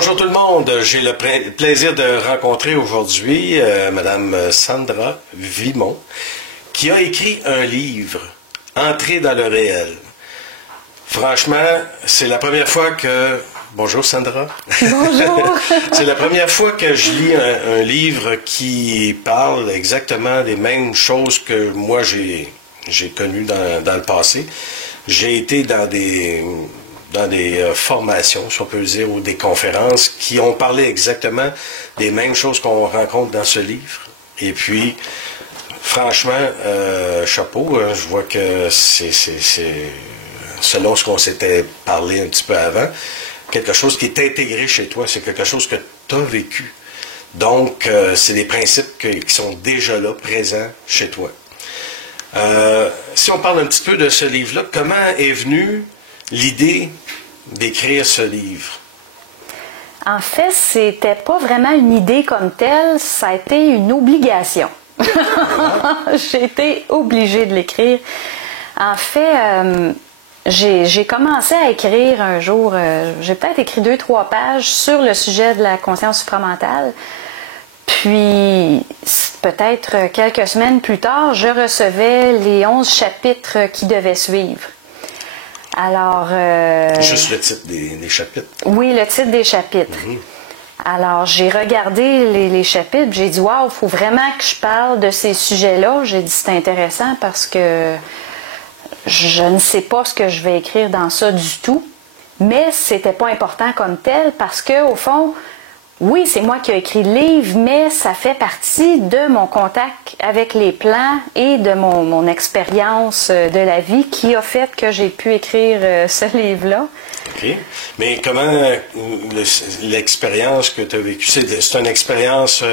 Bonjour tout le monde, j'ai le plaisir de rencontrer aujourd'hui Madame Sandra Vimont, qui a écrit un livre, Entrer dans le réel. Franchement, c'est la première fois que... Bonjour Sandra. Bonjour. C'est la première fois que je lis un livre qui parle exactement des mêmes choses que moi j'ai connues dans le passé. J'ai été dans des formations, si on peut dire, ou des conférences qui ont parlé exactement des mêmes choses qu'on rencontre dans ce livre. Et puis, franchement, chapeau, je vois que c'est selon ce qu'on s'était parlé un petit peu avant, quelque chose qui est intégré chez toi, c'est quelque chose que tu as vécu. Donc, c'est des principes qui sont déjà là, présents chez toi. Si on parle un petit peu de ce livre-là, comment est venue l'idée d'écrire ce livre? En fait, c'était pas vraiment une idée comme telle, ça a été une obligation. J'ai été obligée de l'écrire. En fait, j'ai commencé à écrire un jour, j'ai peut-être écrit 2-3 pages sur le sujet de la conscience supramentale. Puis, peut-être quelques semaines plus tard, je recevais les 11 chapitres qui devaient suivre. Alors... Juste le titre des chapitres. Oui, le titre des chapitres. Alors, j'ai regardé les chapitres, j'ai dit, waouh, il faut vraiment que je parle de ces sujets-là. J'ai dit, c'est intéressant parce que je ne sais pas ce que je vais écrire dans ça du tout. Mais c'était pas important comme tel parce que, au fond, oui, c'est moi qui ai écrit le livre, mais ça fait partie de mon contact avec les plans et de mon expérience de la vie qui a fait que j'ai pu écrire ce livre-là. OK. Mais comment l'expérience que tu as vécue, c'est une expérience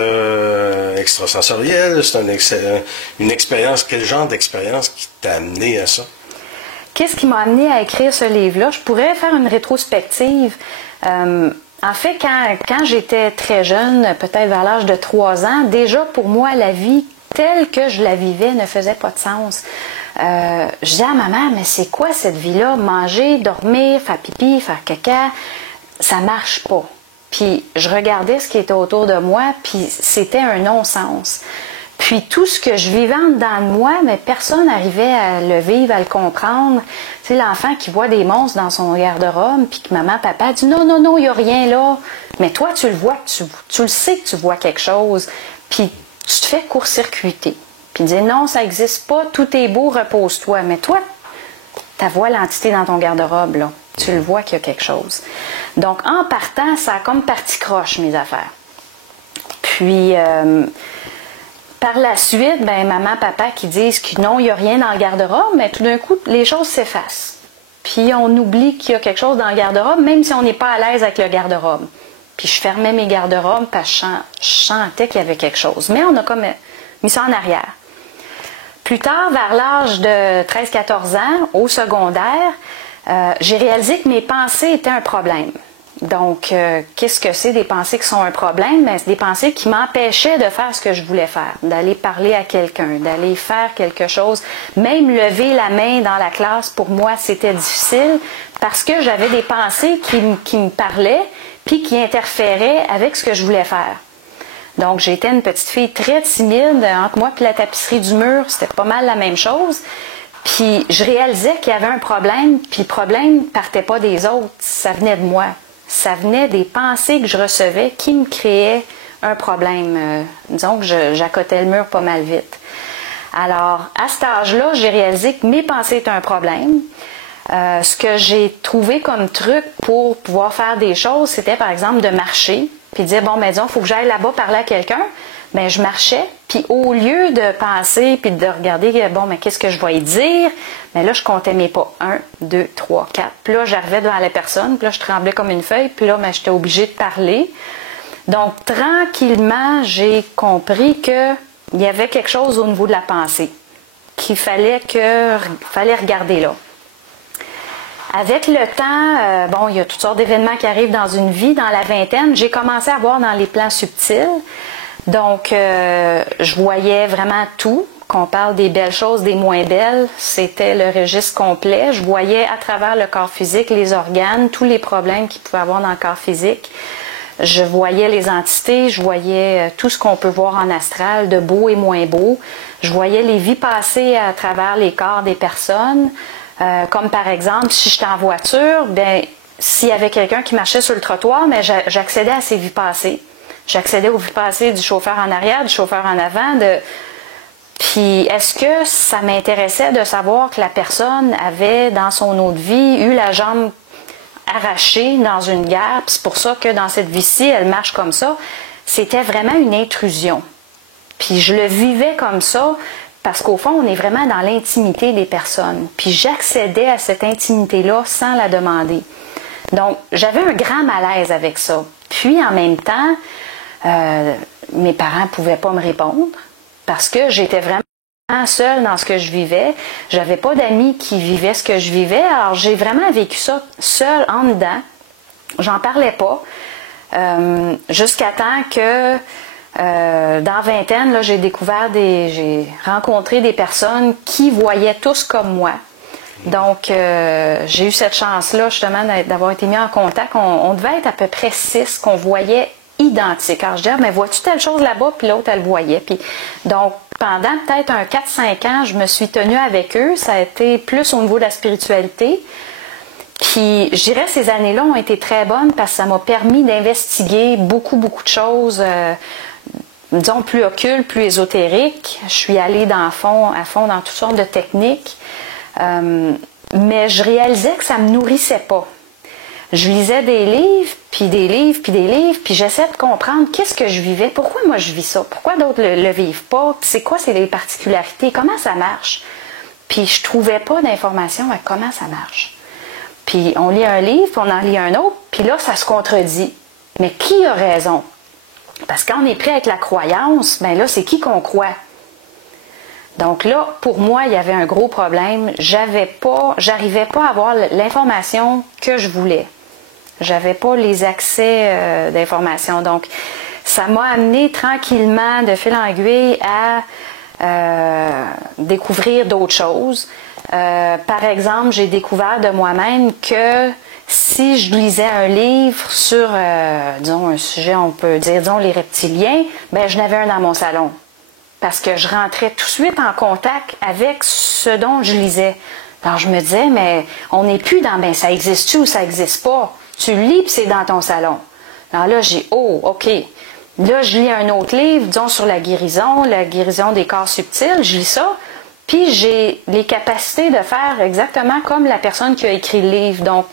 extrasensorielle? C'est une expérience, quel genre d'expérience qui t'a amené à ça? Qu'est-ce qui m'a amené à écrire ce livre-là? Je pourrais faire une rétrospective. En fait, quand j'étais très jeune, peut-être vers l'âge de 3 ans, déjà pour moi, la vie telle que je la vivais ne faisait pas de sens. Je disais à ma mère, mais c'est quoi cette vie-là? Manger, dormir, faire pipi, faire caca, ça marche pas. Puis je regardais ce qui était autour de moi, puis c'était un non-sens. Puis tout ce que je vivais en dedans de moi, mais personne n'arrivait à le vivre, à le comprendre. Tu sais, l'enfant qui voit des monstres dans son garde-robe, puis que maman, papa dit non, non, non, il n'y a rien là. Mais toi, tu le vois, tu le sais que tu vois quelque chose. Puis tu te fais court-circuiter. Puis dis non, ça n'existe pas, tout est beau, repose-toi. Mais toi, tu vois l'entité dans ton garde-robe, là. Tu le vois qu'il y a quelque chose. Donc, en partant, ça a comme partie croche, mes affaires. Puis... par la suite, ben, maman, papa qui disent que non, il n'y a rien dans le garde-robe, mais tout d'un coup, les choses s'effacent. Puis on oublie qu'il y a quelque chose dans le garde-robe, même si on n'est pas à l'aise avec le garde-robe. Puis je fermais mes garde-robes parce que je sentais qu'il y avait quelque chose. Mais on a comme mis ça en arrière. Plus tard, vers l'âge de 13-14 ans, au secondaire, j'ai réalisé que mes pensées étaient un problème. Donc, qu'est-ce que c'est des pensées qui sont un problème? Ben, c'est des pensées qui m'empêchaient de faire ce que je voulais faire, d'aller parler à quelqu'un, d'aller faire quelque chose. Même lever la main dans la classe, pour moi, c'était difficile parce que j'avais des pensées qui me parlaient puis qui interféraient avec ce que je voulais faire. Donc, j'étais une petite fille très timide. Entre moi et la tapisserie du mur, c'était pas mal la même chose. Puis, je réalisais qu'il y avait un problème, puis le problème ne partait pas des autres, ça venait de moi. Ça venait des pensées que je recevais qui me créaient un problème. Disons que j'accotais le mur pas mal vite. Alors, à cet âge-là, j'ai réalisé que mes pensées étaient un problème. Ce que j'ai trouvé comme truc pour pouvoir faire des choses, c'était par exemple de marcher, puis de dire, bon, mais disons, il faut que j'aille là-bas parler à quelqu'un. Bien, je marchais, puis au lieu de penser, puis de regarder, bon, mais qu'est-ce que je vais y dire, bien là, je comptais mes pas. 1, 2, 3, 4. Puis là, j'arrivais devant la personne, puis là, je tremblais comme une feuille, puis là, bien, j'étais obligée de parler. Donc, tranquillement, j'ai compris qu'il y avait quelque chose au niveau de la pensée, qu'il fallait regarder là. Avec le temps, bon, il y a toutes sortes d'événements qui arrivent dans une vie. Dans la vingtaine, j'ai commencé à voir dans les plans subtils. Donc, je voyais vraiment tout, qu'on parle des belles choses, des moins belles. C'était le registre complet. Je voyais à travers le corps physique, les organes, tous les problèmes qu'il pouvait avoir dans le corps physique. Je voyais les entités, je voyais tout ce qu'on peut voir en astral, de beau et moins beau. Je voyais les vies passer à travers les corps des personnes. Comme par exemple, si j'étais en voiture, bien, s'il y avait quelqu'un qui marchait sur le trottoir, mais j'accédais à ces vies passées. J'accédais aux vies passées du chauffeur en arrière, du chauffeur en avant. Puis, est-ce que ça m'intéressait de savoir que la personne avait, dans son autre vie, eu la jambe arrachée dans une guerre, puis c'est pour ça que dans cette vie-ci, elle marche comme ça? C'était vraiment une intrusion. Puis, je le vivais comme ça, parce qu'au fond, on est vraiment dans l'intimité des personnes. Puis, j'accédais à cette intimité-là sans la demander. Donc, j'avais un grand malaise avec ça. Puis, en même temps, mes parents ne pouvaient pas me répondre parce que j'étais vraiment seule dans ce que je vivais. Je n'avais pas d'amis qui vivaient ce que je vivais. Alors, j'ai vraiment vécu ça seule, en dedans. J'en parlais pas. Jusqu'à temps que, dans vingtaine, là, j'ai rencontré des personnes qui voyaient tous comme moi. Donc, j'ai eu cette chance-là, justement, d'avoir été mis en contact. On devait être à peu près 6 qu'on voyait identiques. Alors, je disais, mais vois-tu telle chose là-bas? Puis l'autre, elle voyait. Puis, donc, pendant peut-être un 4-5 ans, je me suis tenue avec eux. Ça a été plus au niveau de la spiritualité. Puis, je dirais, ces années-là ont été très bonnes parce que ça m'a permis d'investiguer beaucoup, beaucoup de choses, disons, plus occultes, plus ésotériques. Je suis allée à fond dans toutes sortes de techniques. Mais je réalisais que ça ne me nourrissait pas. Je lisais des livres, puis des livres, puis des livres, puis j'essayais de comprendre qu'est-ce que je vivais, pourquoi moi je vis ça, pourquoi d'autres le vivent pas, puis c'est quoi les particularités, comment ça marche. Puis je trouvais pas d'informations à comment ça marche. Puis on lit un livre, puis on en lit un autre, puis là ça se contredit. Mais qui a raison? Parce que quand on est pris avec la croyance, bien là c'est qui qu'on croit? Donc là, pour moi, il y avait un gros problème. J'arrivais pas à avoir l'information que je voulais. J'avais pas les accès d'information. Donc, ça m'a amené tranquillement, de fil en aiguille, à découvrir d'autres choses. Par exemple, j'ai découvert de moi-même que si je lisais un livre sur, disons, un sujet, on peut dire, disons, les reptiliens, ben je n'avais un dans mon salon. Parce que je rentrais tout de suite en contact avec ce dont je lisais. Alors, je me disais, mais on n'est plus dans, ben ça existe-tu ou ça n'existe pas? Tu lis, puis c'est dans ton salon. Alors là, OK. Là, je lis un autre livre, disons, sur la guérison des corps subtils. Je lis ça, puis j'ai les capacités de faire exactement comme la personne qui a écrit le livre. Donc,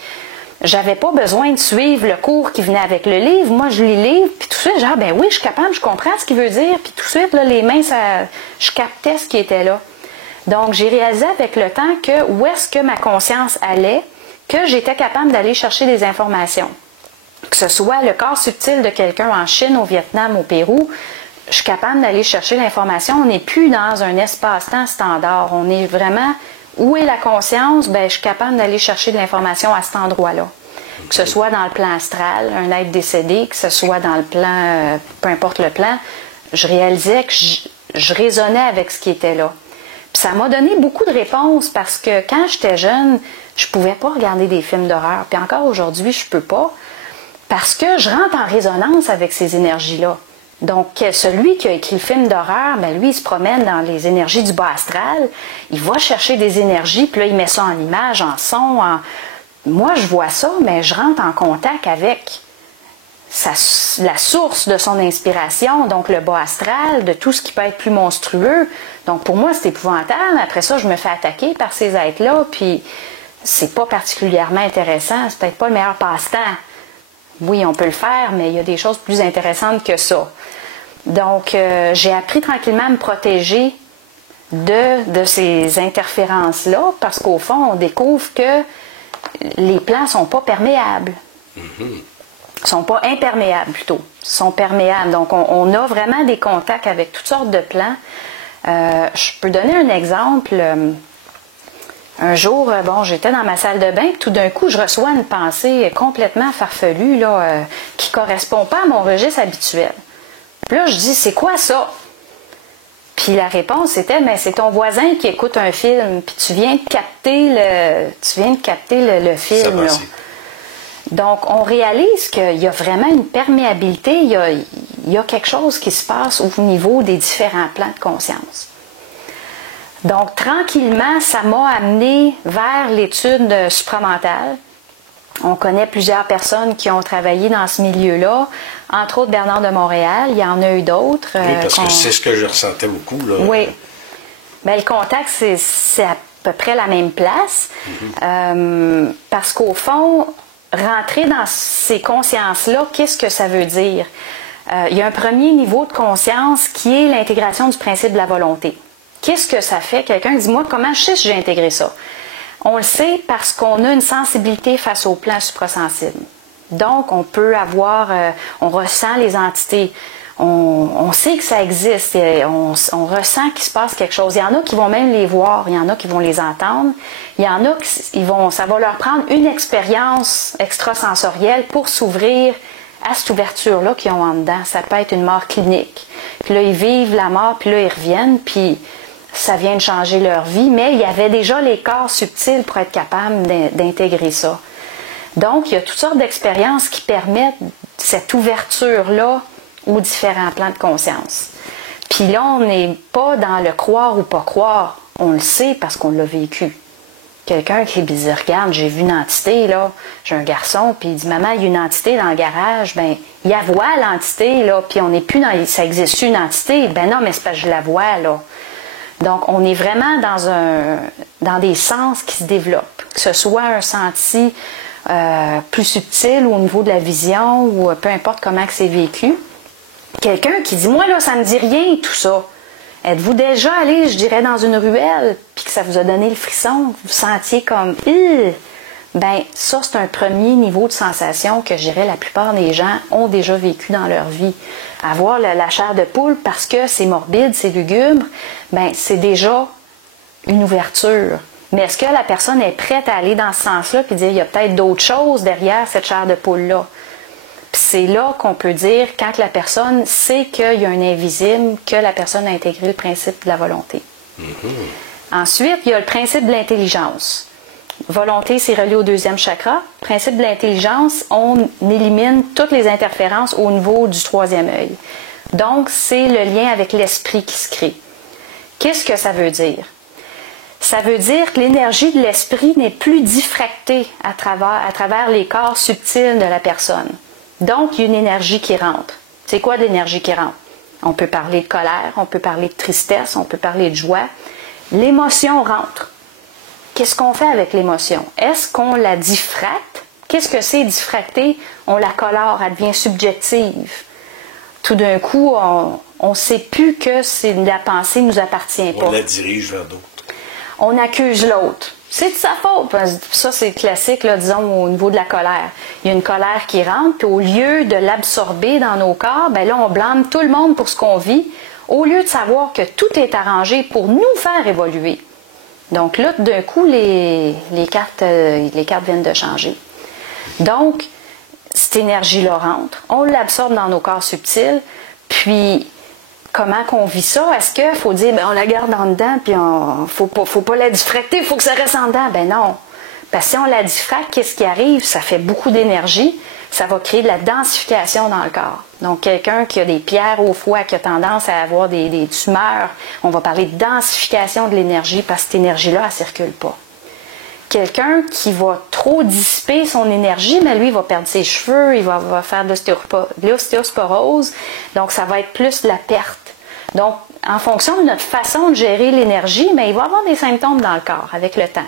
j'avais pas besoin de suivre le cours qui venait avec le livre. Moi, je lis le livre, puis tout de suite, genre, ben oui, je suis capable, je comprends ce qu'il veut dire. Puis tout de suite, là, les mains, je captais ce qui était là. Donc, j'ai réalisé avec le temps que où est-ce que ma conscience allait, que j'étais capable d'aller chercher des informations. Que ce soit le corps subtil de quelqu'un en Chine, au Vietnam, au Pérou, je suis capable d'aller chercher l'information. On n'est plus dans un espace-temps standard. On est vraiment... Où est la conscience? Ben, je suis capable d'aller chercher de l'information à cet endroit-là. Que ce soit dans le plan astral, un être décédé, que ce soit dans le plan, peu importe le plan, je réalisais que je résonnais avec ce qui était là. Puis ça m'a donné beaucoup de réponses parce que quand j'étais jeune, je pouvais pas regarder des films d'horreur. Puis encore aujourd'hui, je peux pas parce que je rentre en résonance avec ces énergies-là. Donc, celui qui a écrit le film d'horreur, ben lui, il se promène dans les énergies du bas astral, il va chercher des énergies, puis là, il met ça en image, en son, Moi, je vois ça, mais je rentre en contact avec la source de son inspiration, donc le bas astral, de tout ce qui peut être plus monstrueux. Donc, pour moi, c'est épouvantable. Après ça, je me fais attaquer par ces êtres-là, puis c'est pas particulièrement intéressant, c'est peut-être pas le meilleur passe-temps. Oui, on peut le faire, mais il y a des choses plus intéressantes que ça. Donc, j'ai appris tranquillement à me protéger de ces interférences-là, parce qu'au fond, on découvre que les plans ne sont pas perméables. Ils ne sont pas imperméables, plutôt. Ils sont perméables. Donc, on a vraiment des contacts avec toutes sortes de plans. Je peux donner un exemple. Un jour, j'étais dans ma salle de bain, puis tout d'un coup, je reçois une pensée complètement farfelue, qui ne correspond pas à mon registre habituel. Puis là, je dis, c'est quoi ça? Puis la réponse c'était, mais c'est ton voisin qui écoute un film, puis tu viens de capter le film. Là. Donc, on réalise qu'il y a vraiment une perméabilité, il y a quelque chose qui se passe au niveau des différents plans de conscience. Donc, tranquillement, ça m'a amené vers l'étude supramentale. On connaît plusieurs personnes qui ont travaillé dans ce milieu-là, entre autres Bernard de Montréal, il y en a eu d'autres. Oui, parce que c'est ce que je ressentais beaucoup. Là. Oui. Bien, le contact, c'est à peu près la même place, parce qu'au fond, rentrer dans ces consciences-là, qu'est-ce que ça veut dire? Il y a un premier niveau de conscience qui est l'intégration du principe de la volonté. Qu'est-ce que ça fait? Quelqu'un dit, moi, comment je sais si j'ai intégré ça? On le sait parce qu'on a une sensibilité face au plan suprasensible. Donc, on peut avoir, on ressent les entités, on sait que ça existe, et on ressent qu'il se passe quelque chose. Il y en a qui vont même les voir, il y en a qui vont les entendre, il y en a qui ça va leur prendre une expérience extrasensorielle pour s'ouvrir à cette ouverture-là qu'ils ont en dedans. Ça peut être une mort clinique. Puis là, ils vivent la mort, puis là, ils reviennent, puis ça vient de changer leur vie, mais il y avait déjà les corps subtils pour être capable d'intégrer ça. Donc, il y a toutes sortes d'expériences qui permettent cette ouverture-là aux différents plans de conscience. Puis là, on n'est pas dans le croire ou pas croire. On le sait parce qu'on l'a vécu. Quelqu'un qui dit, regarde, j'ai vu une entité, là, j'ai un garçon, puis il dit, maman, il y a une entité dans le garage, ben il la voit l'entité, là, puis on n'est plus dans, ça existe une entité, ben non, mais c'est parce que je la vois, là. Donc, on est vraiment dans des sens qui se développent, que ce soit un senti plus subtil au niveau de la vision ou peu importe comment c'est vécu. Quelqu'un qui dit, moi, là, ça ne me dit rien, tout ça. Êtes-vous déjà allé, je dirais, dans une ruelle, puis que ça vous a donné le frisson, vous sentiez comme, ben ça, c'est un premier niveau de sensation que, je dirais, la plupart des gens ont déjà vécu dans leur vie. Avoir la chair de poule parce que c'est morbide, c'est lugubre, ben c'est déjà une ouverture. Mais est-ce que la personne est prête à aller dans ce sens-là puis dire, il y a peut-être d'autres choses derrière cette chair de poule-là? Puis c'est là qu'on peut dire, quand la personne sait qu'il y a un invisible, que la personne a intégré le principe de la volonté. Ensuite, il y a le principe de l'intelligence. Volonté, c'est relié au deuxième chakra. Principe de l'intelligence, on élimine toutes les interférences au niveau du troisième œil. Donc, c'est le lien avec l'esprit qui se crée. Qu'est-ce que ça veut dire? Ça veut dire que l'énergie de l'esprit n'est plus diffractée à travers les corps subtils de la personne. Donc, il y a une énergie qui rentre. C'est quoi de l'énergie qui rentre? On peut parler de colère, on peut parler de tristesse, on peut parler de joie. L'émotion rentre. Qu'est-ce qu'on fait avec l'émotion? Est-ce qu'on la diffracte? Qu'est-ce que c'est diffracter? On la colore, elle devient subjective. Tout d'un coup, on ne sait plus que la pensée ne nous appartient pas. On la dirige vers d'autres. On accuse l'autre. C'est de sa faute. Ça, c'est classique, là, disons, au niveau de la colère. Il y a une colère qui rentre, puis au lieu de l'absorber dans nos corps, ben là, on blâme tout le monde pour ce qu'on vit, au lieu de savoir que tout est arrangé pour nous faire évoluer. Donc là, d'un coup, les cartes viennent de changer. Donc, cette énergie-là rentre, on l'absorbe dans nos corps subtils, puis comment qu'on vit ça? Est-ce qu'il faut dire, ben, on la garde en dedans, puis faut pas la diffracter, il faut que ça reste en dedans? Ben non. Parce que si on la diffracte, qu'est-ce qui arrive? Ça fait beaucoup d'énergie, ça va créer de la densification dans le corps. Donc, quelqu'un qui a des pierres au foie, qui a tendance à avoir des tumeurs, on va parler de densification de l'énergie parce que cette énergie-là, elle ne circule pas. Quelqu'un qui va trop dissiper son énergie, mais lui, il va perdre ses cheveux, il va faire de l'ostéosporose, donc ça va être plus de la perte. Donc, en fonction de notre façon de gérer l'énergie, mais il va y avoir des symptômes dans le corps avec le temps.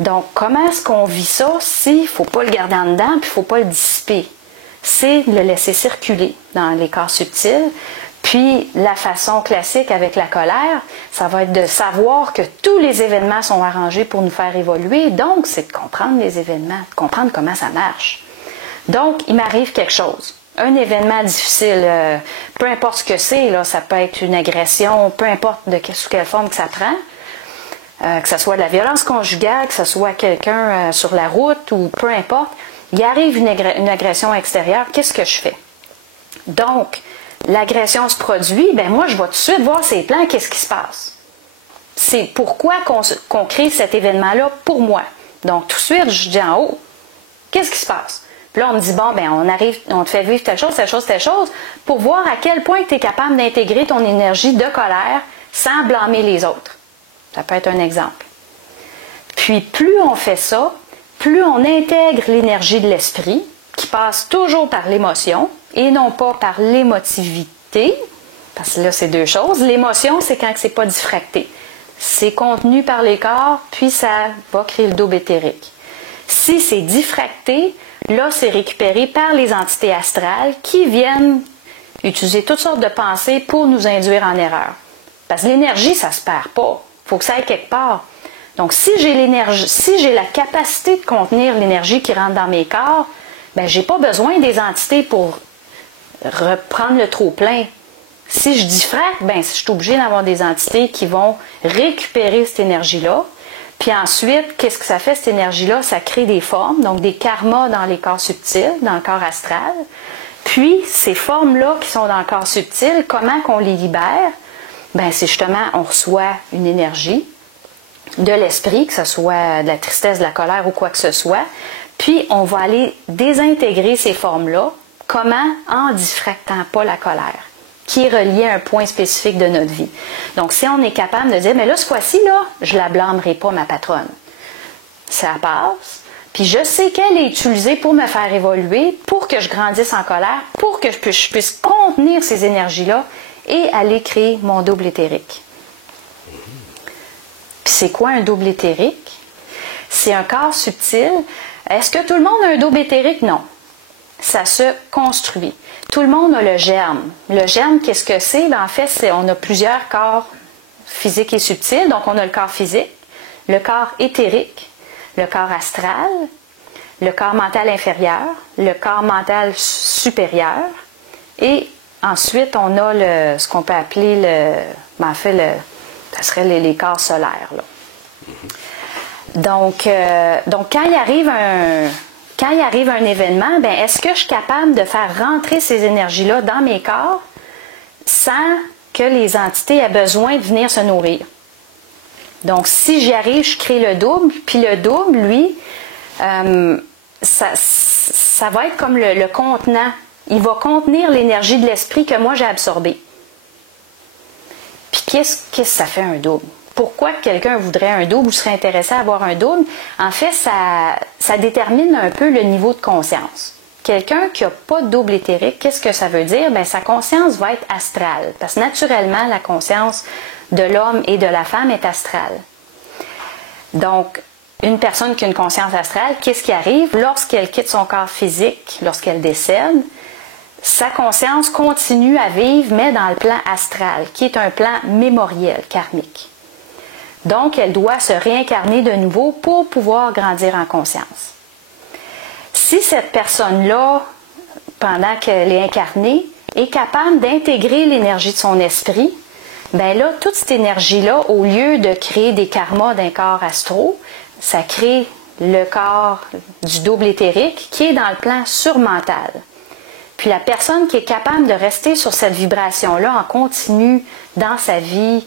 Donc, comment est-ce qu'on vit ça s'il ne faut pas le garder en dedans et il ne faut pas le dissiper? C'est de le laisser circuler dans les corps subtils. Puis, la façon classique avec la colère, ça va être de savoir que tous les événements sont arrangés pour nous faire évoluer. Donc, c'est de comprendre les événements, de comprendre comment ça marche. Donc, il m'arrive quelque chose. Un événement difficile, peu importe ce que c'est, là, ça peut être une agression, peu importe sous quelle forme que ça prend. Que ce soit de la violence conjugale, que ce soit quelqu'un sur la route ou peu importe, il arrive une agression extérieure, qu'est-ce que je fais? Donc, l'agression se produit, ben moi, je vais tout de suite voir ses plans, qu'est-ce qui se passe? C'est pourquoi qu'on crée cet événement-là pour moi. Donc, tout de suite, je dis en haut, Qu'est-ce qui se passe? Puis là, on me dit, bon, ben on te fait vivre telle chose, telle chose, telle chose, pour voir à quel point tu es capable d'intégrer ton énergie de colère sans blâmer les autres. Ça peut être un exemple. Puis, plus on fait ça, plus on intègre l'énergie de l'esprit, qui passe toujours par l'émotion, et non pas par l'émotivité, parce que là, c'est deux choses. L'émotion, c'est quand c'est pas diffracté. C'est contenu par les corps, puis ça va créer le double éthérique. Si c'est diffracté, là, c'est récupéré par les entités astrales qui viennent utiliser toutes sortes de pensées pour nous induire en erreur. Parce que l'énergie, ça se perd pas. Il faut que ça aille quelque part. Donc, si j'ai l'énergie, si j'ai la capacité de contenir l'énergie qui rentre dans mes corps, ben, j'ai pas besoin des entités pour reprendre le trop-plein. Si je diffracte, ben, je suis obligée d'avoir des entités qui vont récupérer cette énergie-là. Puis ensuite, qu'est-ce que ça fait, cette énergie-là? Ça crée des formes, donc des karmas dans les corps subtils, dans le corps astral. Puis, ces formes-là qui sont dans le corps subtil, comment qu'on les libère? Ben, c'est justement, on reçoit une énergie de l'esprit, que ce soit de la tristesse, de la colère ou quoi que ce soit. Puis, on va aller désintégrer ces formes-là. Comment? En diffractant pas la colère, qui est reliée à un point spécifique de notre vie. Donc, si on est capable de dire, mais là, ce fois-ci, là, je la blâmerai pas, ma patronne. Ça passe. Puis, je sais qu'elle est utilisée pour me faire évoluer, pour que je grandisse en colère, pour que je puisse contenir ces énergies-là et aller créer mon double éthérique. Puis, c'est quoi un double éthérique? C'est un corps subtil. Est-ce que tout le monde a un double éthérique? Non. Ça se construit. Tout le monde a le germe. Le germe, qu'est-ce que c'est? Ben, en fait, on a plusieurs corps physiques et subtils. Donc, on a le corps physique, le corps éthérique, le corps astral, le corps mental inférieur, le corps mental supérieur. Et ensuite, on a ce qu'on peut appeler ça serait les corps solaires. Là. Donc, quand il arrive un événement, ben, est-ce que je suis capable de faire rentrer ces énergies-là dans mes corps sans que les entités aient besoin de venir se nourrir? Donc, si j'y arrive, je crée le double, puis le double, lui, ça va être comme le contenant. Il va contenir l'énergie de l'esprit que moi j'ai absorbée. Puis qu'est-ce que ça fait un double? Pourquoi quelqu'un voudrait un double ou serait intéressé à avoir un double? En fait, ça détermine un peu le niveau de conscience. Quelqu'un qui n'a pas de double éthérique, qu'est-ce que ça veut dire? Bien, sa conscience va être astrale. Parce que naturellement, la conscience de l'homme et de la femme est astrale. Donc, une personne qui a une conscience astrale, qu'est-ce qui arrive? Lorsqu'elle quitte son corps physique, lorsqu'elle décède, sa conscience continue à vivre, mais dans le plan astral, qui est un plan mémoriel, karmique. Donc, elle doit se réincarner de nouveau pour pouvoir grandir en conscience. Si cette personne-là, pendant qu'elle est incarnée, est capable d'intégrer l'énergie de son esprit, bien là, toute cette énergie-là, au lieu de créer des karmas d'un corps astro, ça crée le corps du double éthérique qui est dans le plan surmental. Puis la personne qui est capable de rester sur cette vibration-là en continu dans sa vie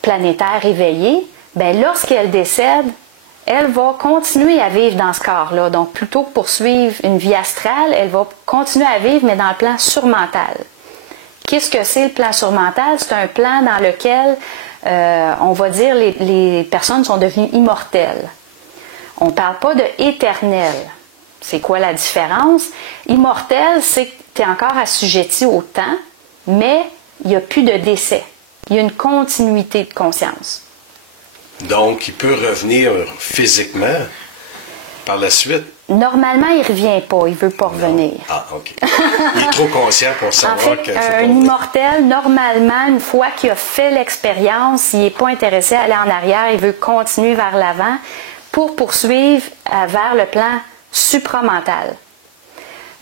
planétaire éveillée, bien lorsqu'elle décède, elle va continuer à vivre dans ce corps-là. Donc, plutôt que poursuivre une vie astrale, elle va continuer à vivre, mais dans le plan surmental. Qu'est-ce que c'est le plan surmental? C'est un plan dans lequel, on va dire, les personnes sont devenues immortelles. On ne parle pas de éternel. C'est quoi la différence? Immortel, c'est que tu es encore assujetti au temps, mais il n'y a plus de décès. Il y a une continuité de conscience. Donc, il peut revenir physiquement par la suite? Normalement, il ne revient pas. Il ne veut pas revenir. Ah, OK. Il est trop conscient pour savoir qu'il faut pas un immortel, normalement, une fois qu'il a fait l'expérience, il n'est pas intéressé à aller en arrière. Il veut continuer vers l'avant pour poursuivre vers le plan supramental.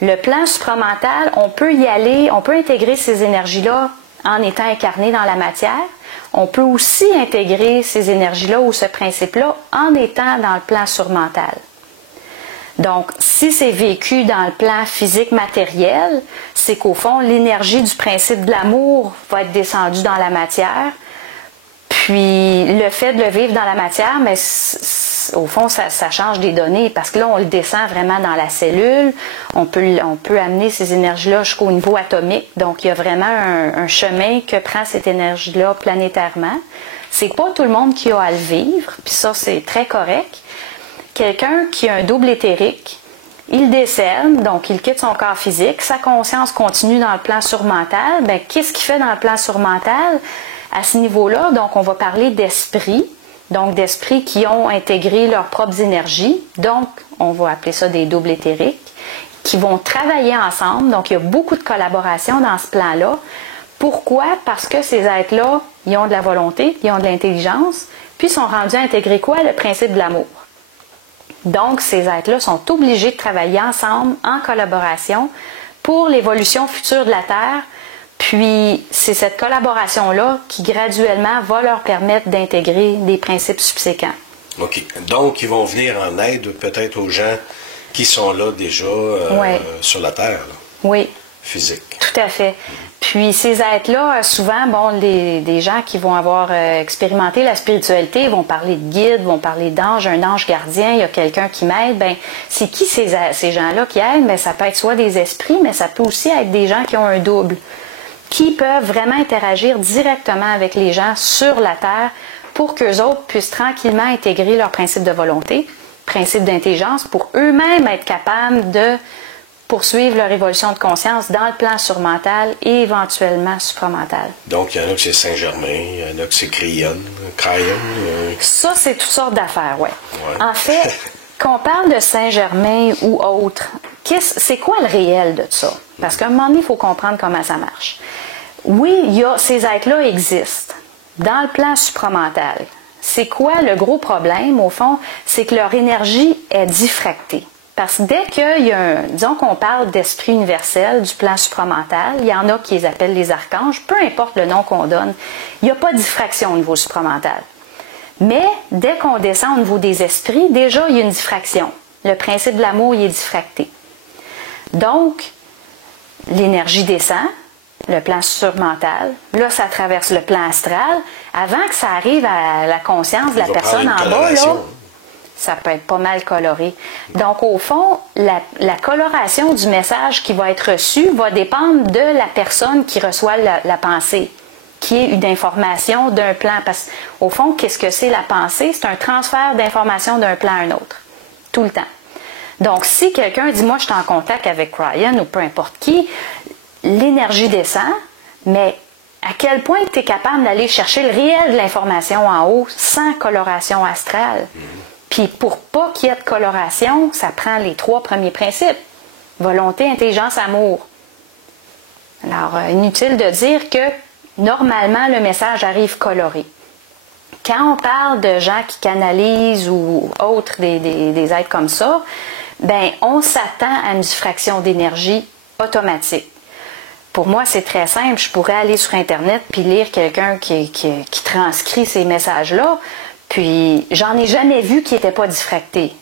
Le plan supramental, on peut y aller, on peut intégrer ces énergies-là en étant incarné dans la matière. On peut aussi intégrer ces énergies-là ou ce principe-là en étant dans le plan surmental. Donc, si c'est vécu dans le plan physique matériel, c'est qu'au fond, l'énergie du principe de l'amour va être descendue dans la matière. Puis, le fait de le vivre dans la matière, mais au fond, ça change des données parce que là, on le descend vraiment dans la cellule. On peut amener ces énergies-là jusqu'au niveau atomique. Donc, il y a vraiment un chemin que prend cette énergie-là planétairement. C'est pas tout le monde qui a à le vivre, puis ça, c'est très correct. Quelqu'un qui a un double éthérique, il décède, donc il quitte son corps physique, sa conscience continue dans le plan surmental. Bien, qu'est-ce qu'il fait dans le plan surmental? À ce niveau-là, donc, on va parler d'esprits. Donc, d'esprits qui ont intégré leurs propres énergies. Donc, on va appeler ça des doubles éthériques, qui vont travailler ensemble. Donc, il y a beaucoup de collaboration dans ce plan-là. Pourquoi? Parce que ces êtres-là, ils ont de la volonté, ils ont de l'intelligence, puis sont rendus à intégrer quoi? Le principe de l'amour. Donc, ces êtres-là sont obligés de travailler ensemble, en collaboration, pour l'évolution future de la Terre. Puis, c'est cette collaboration-là qui, graduellement, va leur permettre d'intégrer des principes subséquents. OK. Donc, ils vont venir en aide peut-être aux gens qui sont là déjà sur la Terre. Là. Oui. Physique. Tout à fait. Puis, ces êtres-là, souvent, des gens qui vont avoir expérimenté la spiritualité vont parler de guides, vont parler d'anges, un ange gardien, il y a quelqu'un qui m'aide. Bien, c'est qui ces gens-là qui aident? Bien, ça peut être soit des esprits, mais ça peut aussi être des gens qui ont un double, qui peuvent vraiment interagir directement avec les gens sur la Terre pour qu'eux autres puissent tranquillement intégrer leur principe de volonté, principe d'intelligence, pour eux-mêmes être capables de poursuivre leur évolution de conscience dans le plan surmental et éventuellement supramental. Donc, il y en a que c'est Saint-Germain, il y en a que c'est Crayonne. Ça, c'est toutes sortes d'affaires, oui. Ouais. En fait, qu'on parle de Saint-Germain ou autre, c'est quoi le réel de ça? Parce qu'à un moment donné, il faut comprendre comment ça marche. Oui, ces êtres-là existent dans le plan supramental. C'est quoi le gros problème, au fond? C'est que leur énergie est diffractée. Parce que dès qu'il y a disons qu'on parle d'esprit universel du plan supramental, il y en a qui les appellent les archanges, peu importe le nom qu'on donne, il n'y a pas de diffraction au niveau supramental. Mais dès qu'on descend au niveau des esprits, déjà, il y a une diffraction. Le principe de l'amour, il est diffracté. Donc, l'énergie descend, le plan surmental. Là, ça traverse le plan astral. Avant que ça arrive à la conscience de la personne en bas, là, ça peut être pas mal coloré. Donc, au fond, la coloration du message qui va être reçu va dépendre de la personne qui reçoit la pensée, qui est une information d'un plan. Parce qu'au fond, qu'est-ce que c'est la pensée? C'est un transfert d'informations d'un plan à un autre, tout le temps. Donc, si quelqu'un dit « moi, je suis en contact avec Ryan » ou peu importe qui, l'énergie descend, mais à quel point tu es capable d'aller chercher le réel de l'information en haut sans coloration astrale? Puis pour pas qu'il y ait de coloration, ça prend les 3 premiers principes. Volonté, intelligence, amour. Alors, inutile de dire que normalement, le message arrive coloré. Quand on parle de gens qui canalisent ou autres, des êtres comme ça, ben on s'attend à une diffraction d'énergie automatique. Pour moi, c'est très simple. Je pourrais aller sur Internet puis lire quelqu'un qui transcrit ces messages-là. Puis, j'en ai jamais vu qui n'était pas diffracté.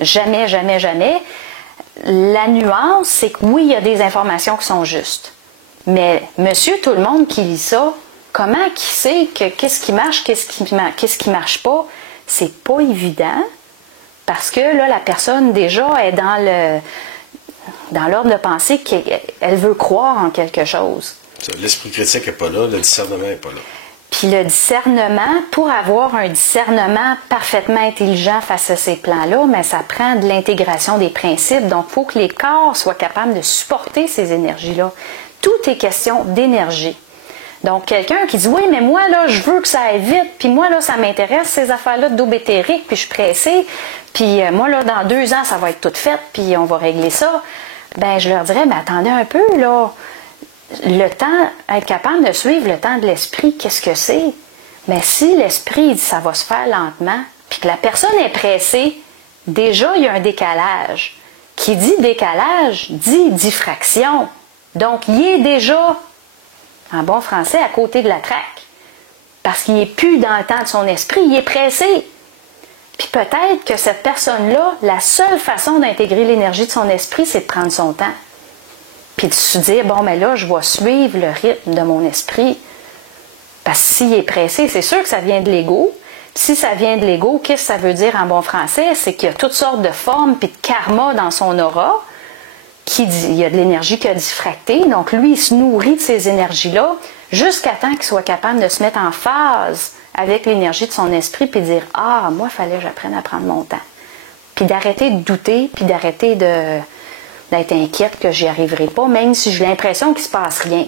Jamais, jamais, jamais. La nuance, c'est que oui, il y a des informations qui sont justes. Mais monsieur, tout le monde qui lit ça, comment qui sait qu'est-ce qui marche, qu'est-ce qui marche pas? C'est pas évident. Parce que là, la personne, déjà, est dans l'ordre de pensée qu'elle veut croire en quelque chose. L'esprit critique n'est pas là, le discernement n'est pas là. Puis le discernement, pour avoir un discernement parfaitement intelligent face à ces plans-là, mais ça prend de l'intégration des principes. Donc, il faut que les corps soient capables de supporter ces énergies-là. Tout est question d'énergie. Donc, quelqu'un qui dit « Oui, mais moi, là, je veux que ça aille vite, puis moi, là, ça m'intéresse, ces affaires-là de double éthérique, puis je suis pressée, puis moi, là, dans 2 ans, ça va être tout fait, puis on va régler ça. » Ben, je leur dirais « Mais attendez un peu, là. Le temps, être capable de suivre le temps de l'esprit, qu'est-ce que c'est? Mais si l'esprit dit ça va se faire lentement, puis que la personne est pressée, déjà il y a un décalage. Qui dit décalage, dit diffraction. Donc il est déjà, en bon français, à côté de la traque. Parce qu'il n'est plus dans le temps de son esprit, il est pressé. Puis peut-être que cette personne-là, la seule façon d'intégrer l'énergie de son esprit, c'est de prendre son temps. Puis de se dire, bon, mais là, je vais suivre le rythme de mon esprit. Parce que s'il est pressé, c'est sûr que ça vient de l'ego. Si ça vient de l'ego, qu'est-ce que ça veut dire en bon français? C'est qu'il y a toutes sortes de formes puis de karma dans son aura. Il y a de l'énergie qui a diffracté. Donc, lui, il se nourrit de ces énergies-là jusqu'à temps qu'il soit capable de se mettre en phase avec l'énergie de son esprit puis de dire « Ah, moi, il fallait que j'apprenne à prendre mon temps. » Puis d'arrêter de douter puis d'arrêter d'être inquiète que j'y arriverai pas, même si j'ai l'impression qu'il se passe rien.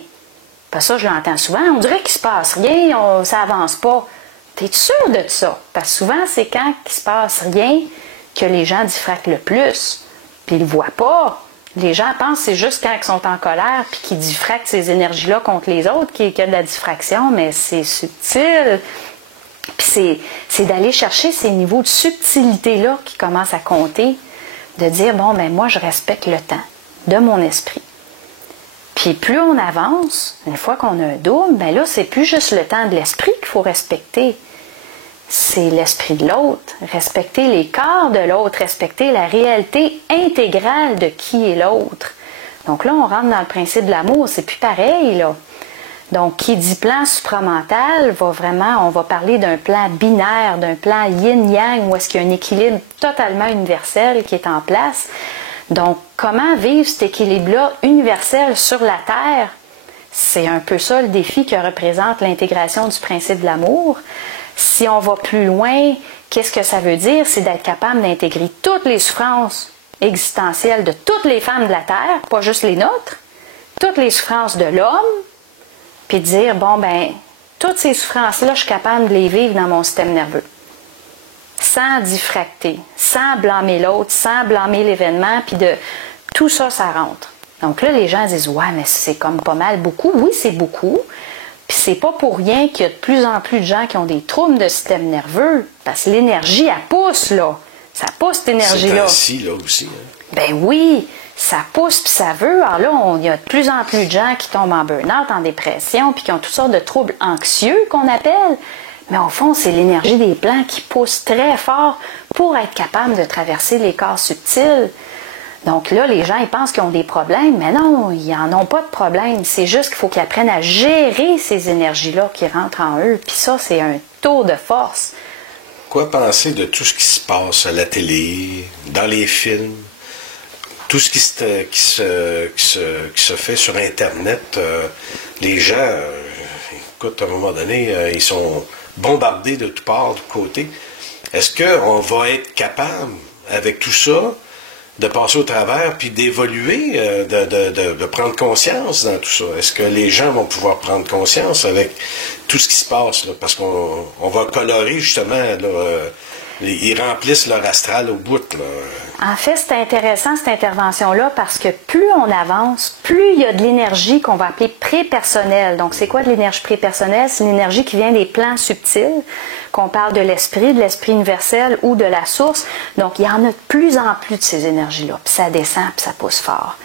Parce que ça, je l'entends souvent. On dirait qu'il se passe rien, ça avance pas. T'es sûr de ça? Parce que souvent, c'est quand il se passe rien que les gens diffractent le plus. Puis ils le voient pas. Les gens pensent que c'est juste quand ils sont en colère puis qu'ils diffractent ces énergies-là contre les autres qu'il y a de la diffraction, mais c'est subtil. Puis c'est d'aller chercher ces niveaux de subtilité-là qui commencent à compter, de dire, bon, ben moi, je respecte le temps de mon esprit. Puis plus on avance, une fois qu'on a un double, ben là, c'est plus juste le temps de l'esprit qu'il faut respecter. C'est l'esprit de l'autre, respecter les corps de l'autre, respecter la réalité intégrale de qui est l'autre. Donc là, on rentre dans le principe de l'amour, c'est plus pareil, là. Donc, qui dit plan supramental, on va parler d'un plan binaire, d'un plan yin-yang, où est-ce qu'il y a un équilibre totalement universel qui est en place. Donc, comment vivre cet équilibre-là universel sur la Terre? C'est un peu ça le défi que représente l'intégration du principe de l'amour. Si on va plus loin, qu'est-ce que ça veut dire? C'est d'être capable d'intégrer toutes les souffrances existentielles de toutes les femmes de la Terre, pas juste les nôtres, toutes les souffrances de l'homme, puis de dire, bon, ben, toutes ces souffrances-là, je suis capable de les vivre dans mon système nerveux. Sans diffracter, sans blâmer l'autre, sans blâmer l'événement, puis de tout ça, ça rentre. Donc là, les gens disent, ouais, mais c'est comme pas mal beaucoup. Oui, c'est beaucoup. Puis c'est pas pour rien qu'il y a de plus en plus de gens qui ont des troubles de système nerveux, parce que l'énergie, elle pousse, là. Ça pousse, cette énergie-là. C'est ainsi, là, aussi. Hein? Ben oui, ça pousse puis ça veut. Alors là, il y a de plus en plus de gens qui tombent en burn-out, en dépression, puis qui ont toutes sortes de troubles anxieux qu'on appelle. Mais au fond, c'est l'énergie des plans qui pousse très fort pour être capable de traverser les corps subtils. Donc là, les gens, ils pensent qu'ils ont des problèmes, mais non, ils n'en ont pas de problème. C'est juste qu'il faut qu'ils apprennent à gérer ces énergies-là qui rentrent en eux. Puis ça, c'est un tour de force. Quoi penser de tout ce qui se passe à la télé, dans les films, tout ce qui se fait sur Internet? Les gens, écoute, à un moment donné, ils sont bombardés de toutes parts, de côté. Est-ce qu'on va être capable, avec tout ça, de passer au travers, puis d'évoluer, de prendre conscience dans tout ça? Est-ce que les gens vont pouvoir prendre conscience avec tout ce qui se passe, là? Parce qu'on va colorer, justement, là, ils remplissent leur astral au bout, là. En fait, c'est intéressant, cette intervention-là, parce que plus on avance, plus il y a de l'énergie qu'on va appeler pré-personnelle. Donc, c'est quoi de l'énergie pré-personnelle? C'est l'énergie qui vient des plans subtils, qu'on parle de l'esprit universel ou de la source. Donc, il y en a de plus en plus de ces énergies-là. Puis ça descend, puis ça pousse fort.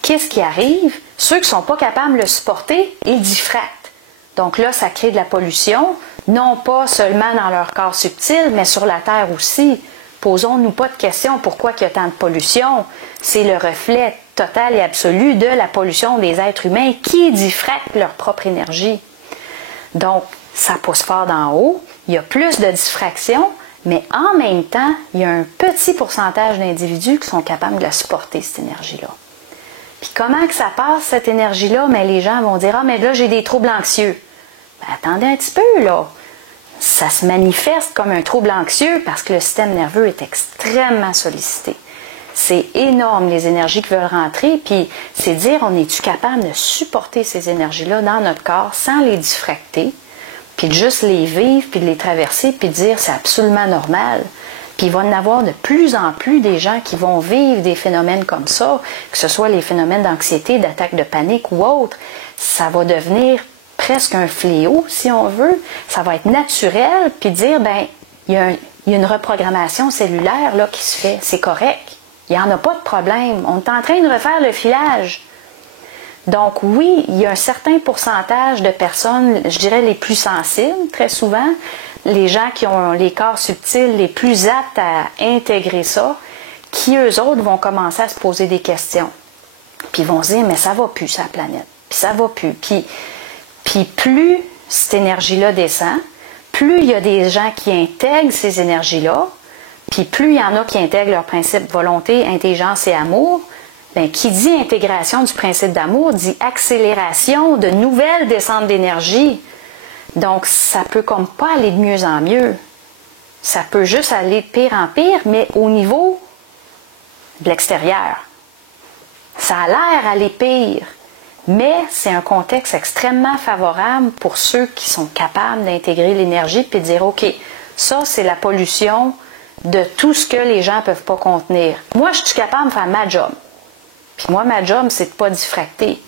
Qu'est-ce qui arrive? Ceux qui ne sont pas capables de le supporter, ils diffractent. Donc là, ça crée de la pollution, non pas seulement dans leur corps subtil, mais sur la Terre aussi. Posons-nous pas de questions pourquoi il y a tant de pollution. C'est le reflet total et absolu de la pollution des êtres humains qui diffractent leur propre énergie. Donc, ça pousse fort d'en haut, il y a plus de diffraction, mais en même temps, il y a un petit pourcentage d'individus qui sont capables de la supporter, cette énergie-là. Puis comment que ça passe, cette énergie-là? Mais les gens vont dire « Ah, mais là, j'ai des troubles anxieux. » Ben, attendez un petit peu, là. Ça se manifeste comme un trouble anxieux parce que le système nerveux est extrêmement sollicité. C'est énorme, les énergies qui veulent rentrer, puis c'est dire, on est-tu capable de supporter ces énergies-là dans notre corps sans les diffracter, puis de juste les vivre, puis de les traverser, puis de dire, c'est absolument normal. Puis il va y en avoir de plus en plus des gens qui vont vivre des phénomènes comme ça, que ce soit les phénomènes d'anxiété, d'attaque de panique ou autres. Ça va devenir presque un fléau, si on veut. Ça va être naturel, puis dire, ben, il y a une reprogrammation cellulaire là, qui se fait. C'est correct. Il n'y en a pas de problème. On est en train de refaire le filage. Donc oui, il y a un certain pourcentage de personnes, je dirais les plus sensibles, très souvent, les gens qui ont les corps subtils les plus aptes à intégrer ça, qui eux autres vont commencer à se poser des questions. Puis ils vont se dire, mais ça va plus, sa planète. Puis ça va plus. Puis plus cette énergie-là descend, plus plus il y a des gens qui intègrent ces énergies-là, puis plus il y en a qui intègrent leurs principes volonté, intelligence et amour, bien, qui dit intégration du principe d'amour dit accélération de nouvelles descentes d'énergie. Donc, ça peut comme pas aller de mieux en mieux. Ça peut juste aller de pire en pire, mais au niveau de l'extérieur. Ça a l'air aller pire, mais c'est un contexte extrêmement favorable pour ceux qui sont capables d'intégrer l'énergie puis de dire, OK, ça, c'est la pollution de tout ce que les gens ne peuvent pas contenir. Moi, je suis capable de faire ma job. Puis moi, ma job, c'est de ne pas diffracter.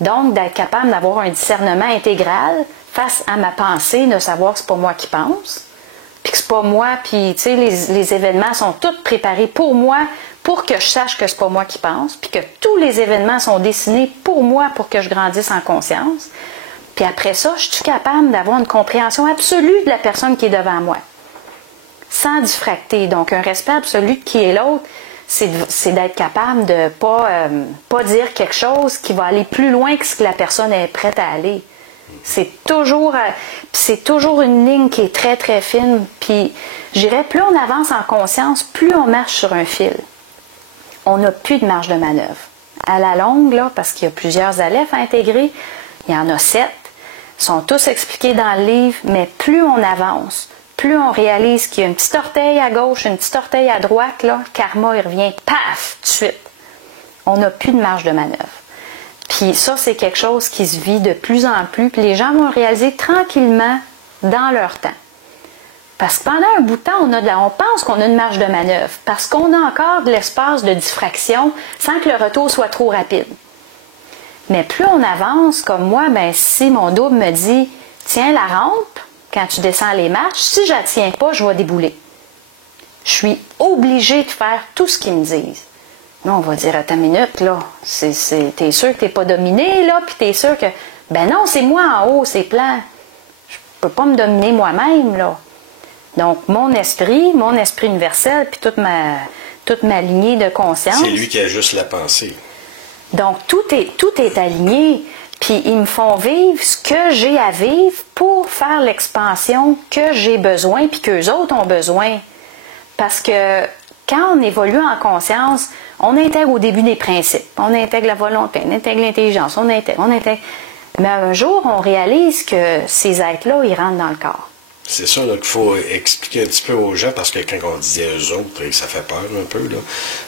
Donc, d'être capable d'avoir un discernement intégral face à ma pensée, de savoir que c'est pas moi qui pense, puis que c'est pas moi, puis tu sais, les événements sont tous préparés pour moi, pour que je sache que c'est pas moi qui pense, puis que tous les événements sont dessinés pour moi, pour que je grandisse en conscience. Puis après ça, je suis capable d'avoir une compréhension absolue de la personne qui est devant moi, sans diffracter. Donc, un respect absolu de qui est l'autre, c'est d'être capable de pas dire quelque chose qui va aller plus loin que ce que la personne est prête à aller. C'est toujours une ligne qui est très, très fine. Puis, je dirais, plus on avance en conscience, plus on marche sur un fil. On n'a plus de marge de manœuvre. À la longue, là, parce qu'il y a plusieurs alephes à intégrer, il y en a 7, ils sont tous expliqués dans le livre, mais plus on avance, plus on réalise qu'il y a une petite orteil à gauche, une petite orteil à droite, là, karma, il revient, paf, tout de suite. On n'a plus de marge de manœuvre. Puis ça, c'est quelque chose qui se vit de plus en plus, puis les gens vont le réaliser tranquillement dans leur temps. Parce que pendant un bout de temps, on pense qu'on a une marge de manœuvre, parce qu'on a encore de l'espace de diffraction sans que le retour soit trop rapide. Mais plus on avance, comme moi, ben si mon double me dit « Tiens la rampe, quand tu descends les marches, si je la tiens pas, je vais débouler. » Je suis obligée de faire tout ce qu'ils me disent. Là, on va dire, attends une minute, là, t'es sûr que t'es pas dominé, là, puis t'es sûr que, ben non, c'est moi en haut, c'est plan. Je peux pas me dominer moi-même, là. Donc, mon esprit universel, puis toute ma lignée de conscience. C'est lui qui a juste la pensée. Donc, tout est aligné, puis ils me font vivre ce que j'ai à vivre pour faire l'expansion que j'ai besoin, puis qu'eux autres ont besoin. Parce que quand on évolue en conscience, on intègre au début des principes. On intègre la volonté, on intègre l'intelligence, on intègre. Mais un jour, on réalise que ces êtres-là, ils rentrent dans le corps. C'est ça qu'il faut expliquer un petit peu aux gens, parce que quand on disait eux autres, ça fait peur un peu, là.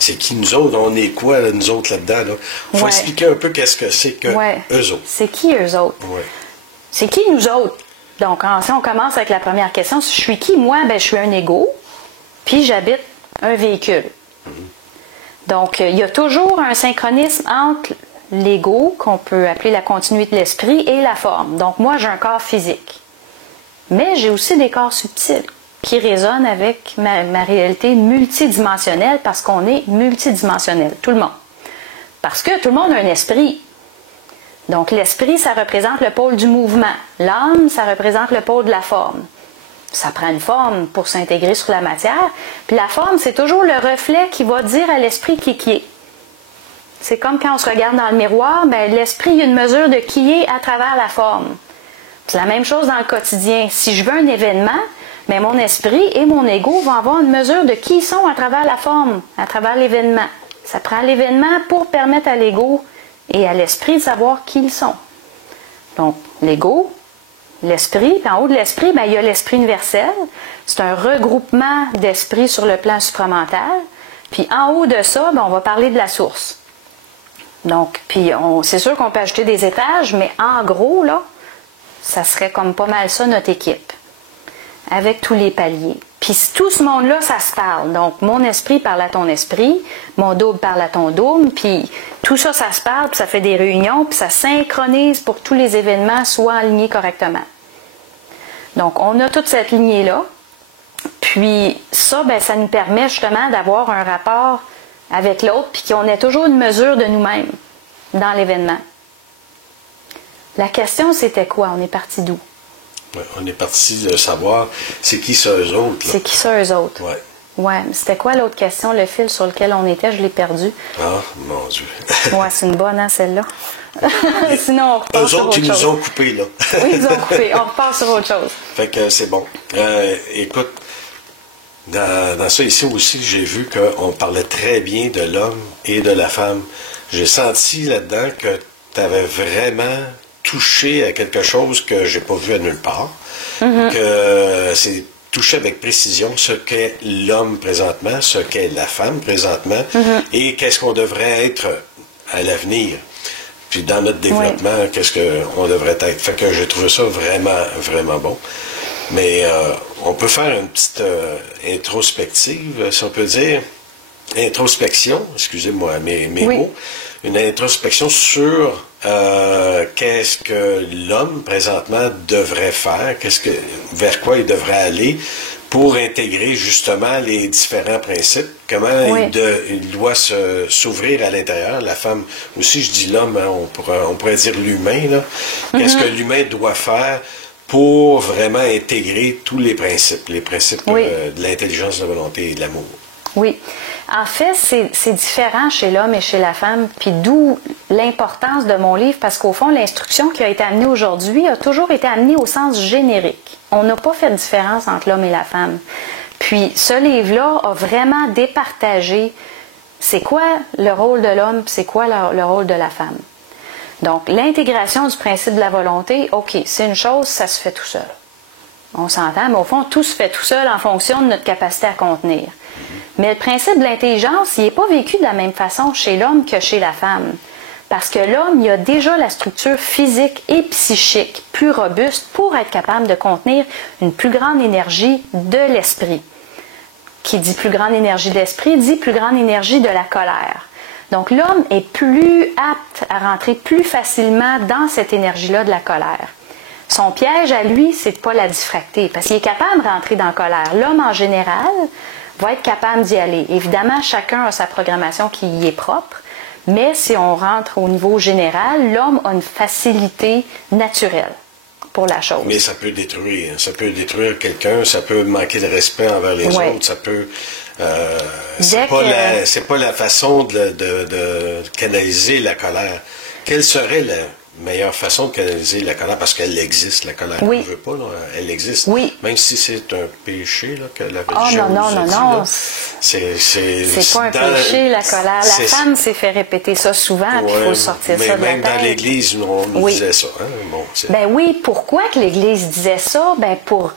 C'est qui nous autres? On est quoi, là, nous autres, là-dedans? Là? Il faut expliquer un peu qu'est-ce que c'est que eux autres. C'est qui eux autres? Ouais. C'est qui nous autres? Donc, si on commence avec la première question, je suis qui? Moi, ben, je suis un ego, puis j'habite un véhicule. Donc, il y a toujours un synchronisme entre l'ego, qu'on peut appeler la continuité de l'esprit, et la forme. Donc, moi, j'ai un corps physique. Mais j'ai aussi des corps subtils qui résonnent avec ma réalité multidimensionnelle parce qu'on est multidimensionnel, tout le monde. Parce que tout le monde a un esprit. Donc, l'esprit, ça représente le pôle du mouvement. L'âme, ça représente le pôle de la forme. Ça prend une forme pour s'intégrer sur la matière. Puis la forme, c'est toujours le reflet qui va dire à l'esprit qui est. C'est comme quand on se regarde dans le miroir, ben, l'esprit, il y a une mesure de qui est à travers la forme. C'est la même chose dans le quotidien. Si je veux un événement, bien, mon esprit et mon ego vont avoir une mesure de qui ils sont à travers la forme, à travers l'événement. Ça prend l'événement pour permettre à l'ego et à l'esprit de savoir qui ils sont. Donc, l'ego, l'esprit, puis en haut de l'esprit, bien, il y a l'esprit universel. C'est un regroupement d'esprits sur le plan supramental. Puis en haut de ça, bien, on va parler de la source. Donc, puis c'est sûr qu'on peut ajouter des étages, mais en gros, là, ça serait comme pas mal ça, notre équipe, avec tous les paliers. Puis tout ce monde-là, ça se parle. Donc, mon esprit parle à ton esprit, mon double parle à ton double, puis tout ça, ça se parle, puis ça fait des réunions, puis ça synchronise pour que tous les événements soient alignés correctement. Donc, on a toute cette lignée-là. Puis ça, ben, ça nous permet justement d'avoir un rapport avec l'autre, puis qu'on ait toujours une mesure de nous-mêmes dans l'événement. La question, c'était quoi? On est parti d'où? Ouais, on est parti de savoir c'est qui ça eux autres. Là. C'est qui ça eux autres? Ouais. Ouais, c'était quoi l'autre question, le fil sur lequel on était? Je l'ai perdu. Ah, mon Dieu. Ouais, c'est une bonne, hein, celle-là. Sinon, on repart sur autre chose. Eux autres, ils nous ont coupés, là. Oui, ils nous ont coupés. On repart sur autre chose. Fait que c'est bon. Écoute, dans ça ici aussi, j'ai vu qu'on parlait très bien de l'homme et de la femme. J'ai senti là-dedans que tu avais vraiment touché à quelque chose que j'ai pas vu à nulle part. Que c'est touché avec précision ce qu'est l'homme présentement, ce qu'est la femme présentement, et qu'est-ce qu'on devrait être à l'avenir. Puis dans notre développement, qu'est-ce qu'on devrait être. Fait que j'ai trouvé ça vraiment, vraiment bon. Mais on peut faire une petite introspective, si on peut dire. Introspection, excusez-moi mes mots. Une introspection sur qu'est-ce que l'homme présentement devrait faire, vers quoi il devrait aller pour intégrer justement les différents principes, comment il doit s'ouvrir à l'intérieur. La femme aussi, je dis l'homme, hein, on pourrait dire l'humain, là. Qu'est-ce que l'humain doit faire pour vraiment intégrer tous les principes de l'intelligence, de la volonté et de l'amour. Oui. En fait, c'est différent chez l'homme et chez la femme, puis d'où l'importance de mon livre, parce qu'au fond, l'instruction qui a été amenée aujourd'hui a toujours été amenée au sens générique. On n'a pas fait de différence entre l'homme et la femme. Puis, ce livre-là a vraiment départagé c'est quoi le rôle de l'homme, c'est quoi le rôle de la femme. Donc, l'intégration du principe de la volonté, OK, c'est une chose, ça se fait tout seul. On s'entend, mais au fond, tout se fait tout seul en fonction de notre capacité à contenir. Mais le principe de l'intelligence, il n'est pas vécu de la même façon chez l'homme que chez la femme. Parce que l'homme, il a déjà la structure physique et psychique plus robuste pour être capable de contenir une plus grande énergie de l'esprit. Qui dit plus grande énergie de l'esprit, dit plus grande énergie de la colère. Donc l'homme est plus apte à rentrer plus facilement dans cette énergie-là de la colère. Son piège à lui, c'est de ne pas la diffracter, parce qu'il est capable de rentrer dans la colère. L'homme, en général, va être capable d'y aller. Évidemment, chacun a sa programmation qui y est propre, mais si on rentre au niveau général, l'homme a une facilité naturelle pour la chose. Mais ça peut détruire quelqu'un, ça peut manquer de respect envers les autres, ça peut... c'est pas la façon de canaliser la colère. Quelle serait la meilleure façon de canaliser la colère, parce qu'elle existe, la colère. Oui. On ne veut pas, là, elle existe. Oui. Même si c'est un péché là, que la religion non. C'est pas un péché, la colère. La femme s'est fait répéter ça souvent, puis il faut sortir ça de la tête. Même dans l'Église, on nous disait ça. Hein? Bon, oui, pourquoi que l'Église disait ça? Pour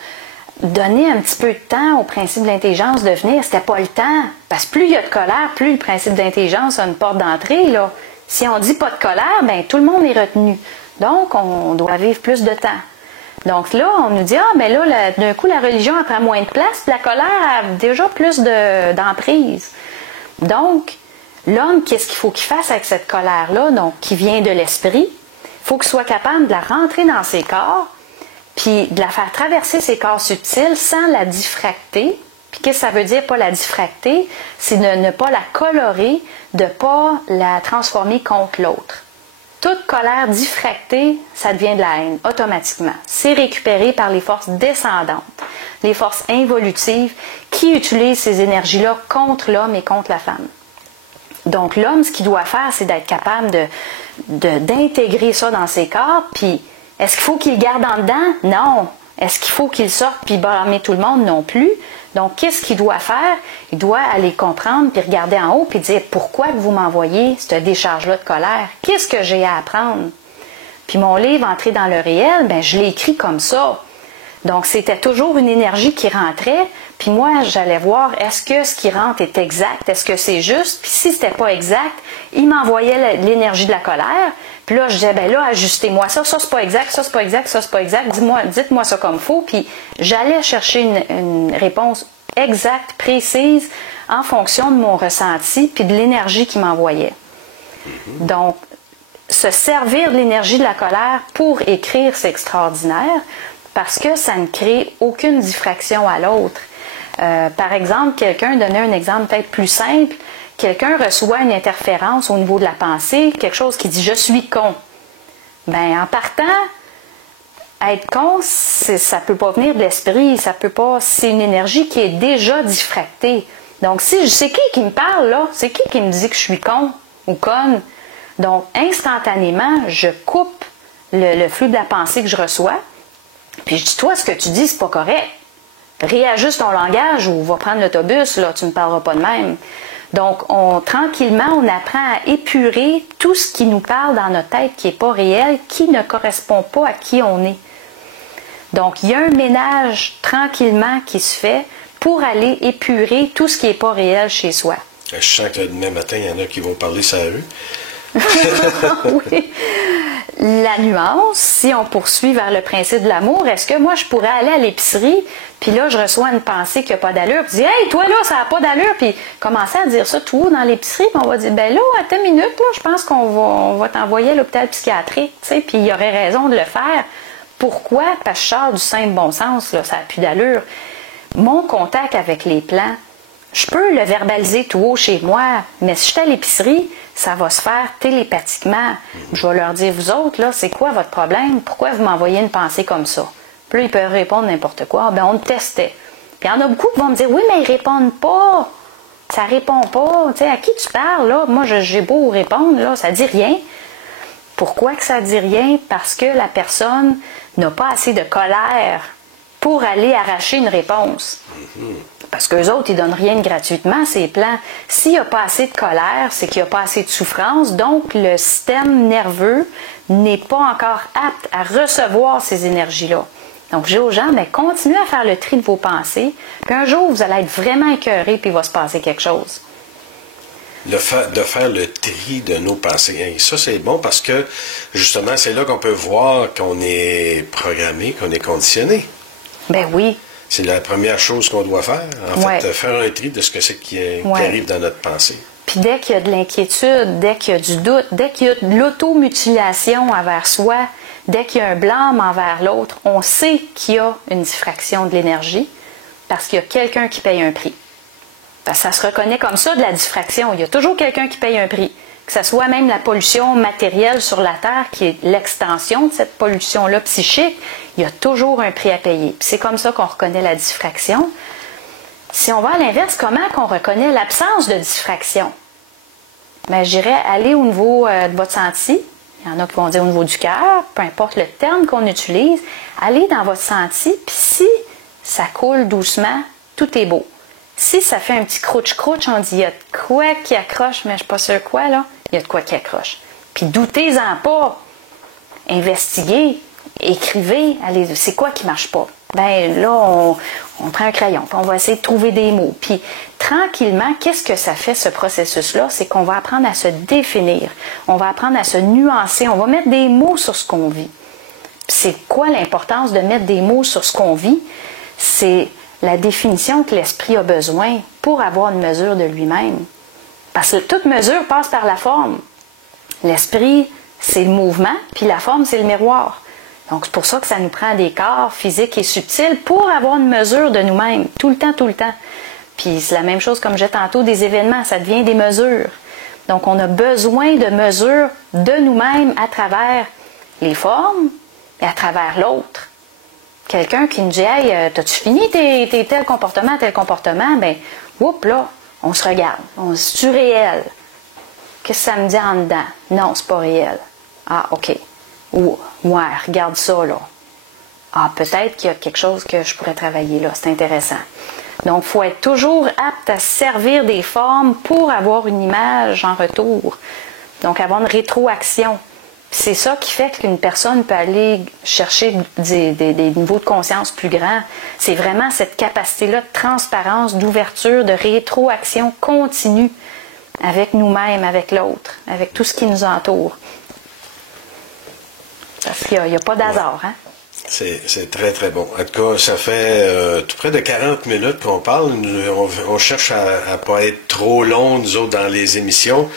donner un petit peu de temps au principe de l'intelligence de venir. C'était pas le temps. Parce que plus il y a de colère, plus le principe d'intelligence a une porte d'entrée, là. Si on dit pas de colère, tout le monde est retenu. Donc, on doit vivre plus de temps. Donc là, on nous dit, d'un coup, la religion elle prend moins de place, puis la colère a déjà plus d'emprise. Donc, l'homme, qu'est-ce qu'il faut qu'il fasse avec cette colère-là, donc qui vient de l'esprit? Il faut qu'il soit capable de la rentrer dans ses corps, puis de la faire traverser ses corps subtils sans la diffracter. Puis qu'est-ce que ça veut dire, pas la diffracter? C'est de ne pas la colorer, de ne pas la transformer contre l'autre. Toute colère diffractée, ça devient de la haine, automatiquement. C'est récupéré par les forces descendantes, les forces involutives qui utilisent ces énergies-là contre l'homme et contre la femme. Donc l'homme, ce qu'il doit faire, c'est d'être capable d'intégrer ça dans ses corps, puis est-ce qu'il faut qu'il le garde en dedans? Non. Est-ce qu'il faut qu'il sorte puis blâmer tout le monde? Non plus. Donc, qu'est-ce qu'il doit faire? Il doit aller comprendre, puis regarder en haut, puis dire « Pourquoi que vous m'envoyez cette décharge-là de colère? Qu'est-ce que j'ai à apprendre? » Puis mon livre « Entrer dans le réel », je l'ai écrit comme ça. Donc, c'était toujours une énergie qui rentrait, puis moi, j'allais voir, est-ce que ce qui rentre est exact? Est-ce que c'est juste? Puis si c'était pas exact, il m'envoyait l'énergie de la colère, puis là, je disais, ajustez-moi ça, ça c'est pas exact, ça c'est pas exact, ça c'est pas exact, dites-moi ça comme faut, puis j'allais chercher une réponse exacte, précise, en fonction de mon ressenti, puis de l'énergie qu'il m'envoyait. Donc, se servir de l'énergie de la colère pour écrire, c'est extraordinaire, parce que ça ne crée aucune diffraction à l'autre. Par exemple, quelqu'un, donner un exemple peut-être plus simple, quelqu'un reçoit une interférence au niveau de la pensée, quelque chose qui dit « je suis con ». En partant, Être con, ça peut pas venir de l'esprit, ça peut pas. C'est une énergie qui est déjà diffractée. Donc, si c'est qui me parle là? C'est qui me dit que je suis con ou conne? Donc, instantanément, je coupe le flux de la pensée que je reçois. Puis je dis, toi, ce que tu dis, c'est pas correct. Réajuste ton langage ou va prendre l'autobus, là, tu ne me parleras pas de même. Donc, tranquillement, on apprend à épurer tout ce qui nous parle dans notre tête qui n'est pas réel, qui ne correspond pas à qui on est. Donc, il y a un ménage tranquillement qui se fait pour aller épurer tout ce qui n'est pas réel chez soi. Je sens que demain matin, il y en a qui vont parler ça à eux. Oui. La nuance, si on poursuit vers le principe de l'amour, est-ce que moi, je pourrais aller à l'épicerie, puis là, je reçois une pensée qui n'a pas d'allure, puis je dis « Hey, toi là, ça n'a pas d'allure », puis commencer à dire ça tout haut dans l'épicerie, puis on va dire « Ben là, attends une minute, là, je pense qu'on va t'envoyer à l'hôpital psychiatrique, tu sais, puis il y aurait raison de le faire. » Pourquoi? Parce que je sors du simple bon sens, là, ça n'a plus d'allure. Mon contact avec les plants, je peux le verbaliser tout haut chez moi, mais si je suis à l'épicerie, ça va se faire télépathiquement. Je vais leur dire, vous autres, là, c'est quoi votre problème? Pourquoi vous m'envoyez une pensée comme ça? Puis là, ils peuvent répondre n'importe quoi. Ben, on le testait. Puis il y en a beaucoup qui vont me dire, oui, mais ils répondent pas. Ça répond pas. Tu sais, à qui tu parles, là? Moi, j'ai beau répondre, là, ça dit rien. Pourquoi que ça dit rien? Parce que la personne n'a pas assez de colère pour aller arracher une réponse. Parce qu'eux autres, ils ne donnent rien gratuitement, ces plans. S'il n'y a pas assez de colère, c'est qu'il n'y a pas assez de souffrance. Donc, le système nerveux n'est pas encore apte à recevoir ces énergies-là. Donc, je dis aux gens, mais continuez à faire le tri de vos pensées. Puis un jour, vous allez être vraiment écœurés, puis il va se passer quelque chose. De faire le tri de nos pensées. Et ça, c'est bon parce que, justement, c'est là qu'on peut voir qu'on est programmé, qu'on est conditionné. Ben oui. C'est la première chose qu'on doit faire, en fait, faire un tri de ce que c'est qui arrive dans notre pensée. Puis dès qu'il y a de l'inquiétude, dès qu'il y a du doute, dès qu'il y a de l'automutilation envers soi, dès qu'il y a un blâme envers l'autre, on sait qu'il y a une diffraction de l'énergie parce qu'il y a quelqu'un qui paye un prix. Parce que ça se reconnaît comme ça, de la diffraction. Il y a toujours quelqu'un qui paye un prix. Que ce soit même la pollution matérielle sur la Terre, qui est l'extension de cette pollution-là psychique, il y a toujours un prix à payer. Puis c'est comme ça qu'on reconnaît la diffraction. Si on va à l'inverse, comment qu'on reconnaît l'absence de diffraction? Bien, je dirais aller au niveau de votre senti. Il y en a qui vont dire au niveau du cœur, peu importe le terme qu'on utilise. Allez dans votre senti, puis si ça coule doucement, tout est beau. Si ça fait un petit crouch-crouch, on dit il y a de quoi qui accroche, mais je ne suis pas sûre quoi, là. Il y a de quoi qui accroche. Puis doutez-en pas. Investiguez, écrivez, allez, c'est quoi qui ne marche pas? Bien là, on prend un crayon, puis on va essayer de trouver des mots. Puis tranquillement, qu'est-ce que ça fait, ce processus-là? C'est qu'on va apprendre à se définir. On va apprendre à se nuancer. On va mettre des mots sur ce qu'on vit. Puis c'est quoi l'importance de mettre des mots sur ce qu'on vit? C'est la définition que l'esprit a besoin pour avoir une mesure de lui-même. Parce que toute mesure passe par la forme. L'esprit, c'est le mouvement, puis la forme, c'est le miroir. Donc, c'est pour ça que ça nous prend des corps physiques et subtils pour avoir une mesure de nous-mêmes, tout le temps, tout le temps. Puis c'est la même chose, comme j'ai tantôt, des événements, ça devient des mesures. Donc, on a besoin de mesures de nous-mêmes à travers les formes et à travers l'autre. Quelqu'un qui nous dit « Hey, t'as-tu fini tes tel comportement, tel comportement? » Bien, oups, là, on se regarde. On se dit, c'est-tu réel? Qu'est-ce que ça me dit en dedans? Non, c'est pas réel. Ah, OK. Ou, ouais, regarde ça, là. Ah, peut-être qu'il y a quelque chose que je pourrais travailler là. C'est intéressant. Donc, il faut être toujours apte à se servir des formes pour avoir une image en retour. Donc, avoir une rétroaction. C'est ça qui fait qu'une personne peut aller chercher des niveaux de conscience plus grands. C'est vraiment cette capacité-là de transparence, d'ouverture, de rétroaction continue avec nous-mêmes, avec l'autre, avec tout ce qui nous entoure. Parce qu'il n'y a pas d'hasard, hein? C'est très, très bon. En tout cas, ça fait tout près de 40 minutes qu'on parle. On cherche à ne pas être trop long, nous autres, dans les émissions.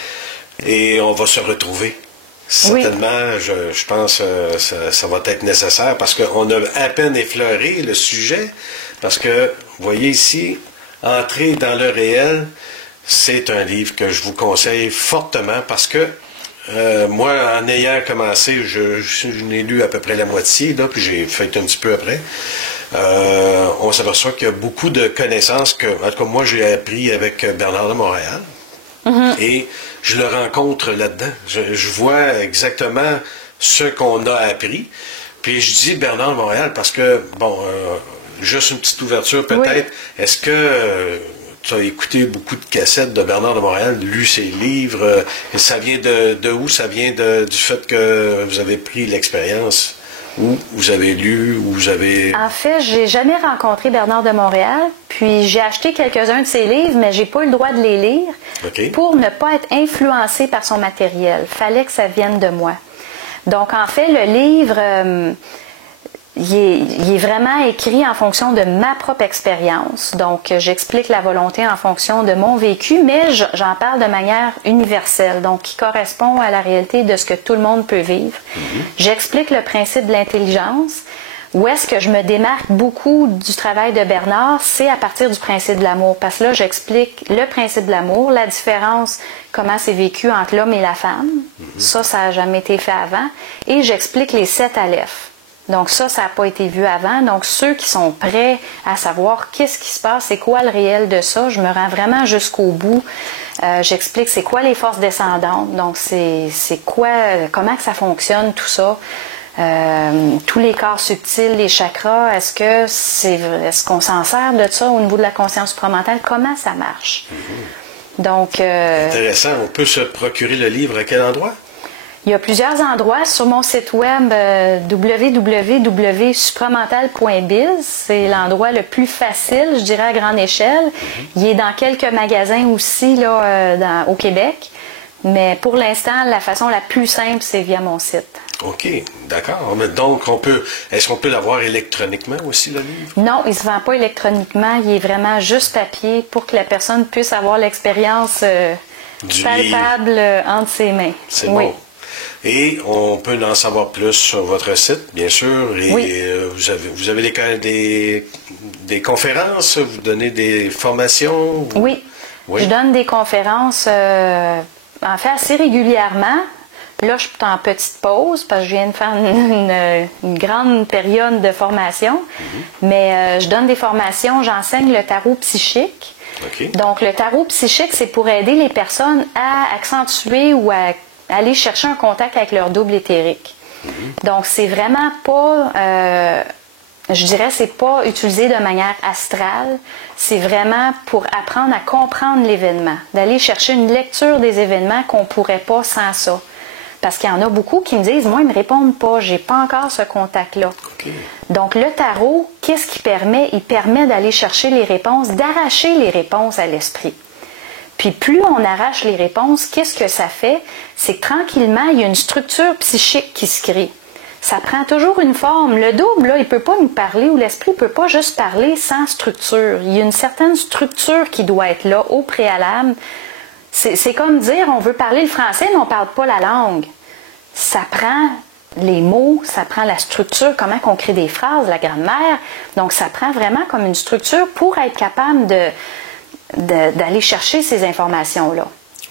Et on va se retrouver. Certainement, oui. Je pense que ça va être nécessaire parce qu'on a à peine effleuré le sujet. Parce que, vous voyez ici, Entrer dans le réel, c'est un livre que je vous conseille fortement parce que Moi, en ayant commencé, je n'ai lu à peu près la moitié, là, puis j'ai fait un petit peu après. On s'aperçoit qu'il y a beaucoup de connaissances que, en tout cas, moi, j'ai appris avec Bernard de Montréal. Et je le rencontre là-dedans. Je vois exactement ce qu'on a appris. Puis je dis Bernard de Montréal parce que, bon, juste une petite ouverture peut-être. Oui. Est-ce que tu as écouté beaucoup de cassettes de Bernard de Montréal, lu ses livres? Et ça vient de où? Ça vient du fait que vous avez pris l'expérience? Où vous avez lu, où vous avez... En fait, j'ai jamais rencontré Bernard de Montréal, puis j'ai acheté quelques-uns de ses livres, mais j'ai pas eu le droit de les lire pour ne pas être influencée par son matériel. Fallait que ça vienne de moi. Donc, en fait, le livre, il est vraiment écrit en fonction de ma propre expérience. Donc, j'explique la volonté en fonction de mon vécu, mais j'en parle de manière universelle, donc qui correspond à la réalité de ce que tout le monde peut vivre. J'explique le principe de l'intelligence. Où est-ce que je me démarque beaucoup du travail de Bernard, c'est à partir du principe de l'amour. Parce que là, j'explique le principe de l'amour, la différence, comment c'est vécu entre l'homme et la femme. Ça n'a jamais été fait avant. Et j'explique les 7 alephes. Donc ça n'a pas été vu avant. Donc ceux qui sont prêts à savoir qu'est-ce qui se passe, c'est quoi le réel de ça, je me rends vraiment jusqu'au bout. J'explique c'est quoi les forces descendantes, donc c'est quoi, comment que ça fonctionne, tout ça. Tous les corps subtils, les chakras, est-ce qu'on s'en sert de ça au niveau de la conscience supramentale? Comment ça marche? Donc, intéressant. On peut se procurer le livre à quel endroit? Il y a plusieurs endroits sur mon site web www.supramental.biz. C'est l'endroit le plus facile, je dirais, à grande échelle. Il est dans quelques magasins aussi là, au Québec. Mais pour l'instant, la façon la plus simple, c'est via mon site. OK, d'accord. Donc, est-ce qu'on peut l'avoir électroniquement aussi, le livre? Non, il ne se vend pas électroniquement. Il est vraiment juste papier pour que la personne puisse avoir l'expérience palpable entre ses mains. C'est bon. Et on peut en savoir plus sur votre site, bien sûr. Et vous avez des conférences, vous donnez des formations? Oui. Je donne des conférences, en fait, assez régulièrement. Là, je suis en petite pause parce que je viens de faire une grande période de formation. Mais je donne des formations, j'enseigne le tarot psychique. Donc, le tarot psychique, c'est pour aider les personnes à accentuer ou à aller chercher un contact avec leur double éthérique. Donc, c'est vraiment pas, je dirais, c'est pas utilisé de manière astrale. C'est vraiment pour apprendre à comprendre l'événement, d'aller chercher une lecture des événements qu'on ne pourrait pas sans ça. Parce qu'il y en a beaucoup qui me disent, moi, ils ne me répondent pas, j'ai pas encore ce contact-là. Donc, le tarot, qu'est-ce qu'il permet? Il permet d'aller chercher les réponses, d'arracher les réponses à l'esprit. Puis plus on arrache les réponses, qu'est-ce que ça fait? C'est que tranquillement, il y a une structure psychique qui se crée. Ça prend toujours une forme. Le double, là, il ne peut pas nous parler, ou l'esprit ne peut pas juste parler sans structure. Il y a une certaine structure qui doit être là, au préalable. C'est comme dire, on veut parler le français, mais on ne parle pas la langue. Ça prend les mots, ça prend la structure, comment on crée des phrases, la grammaire. Donc, ça prend vraiment comme une structure pour être capable d'aller chercher ces informations-là.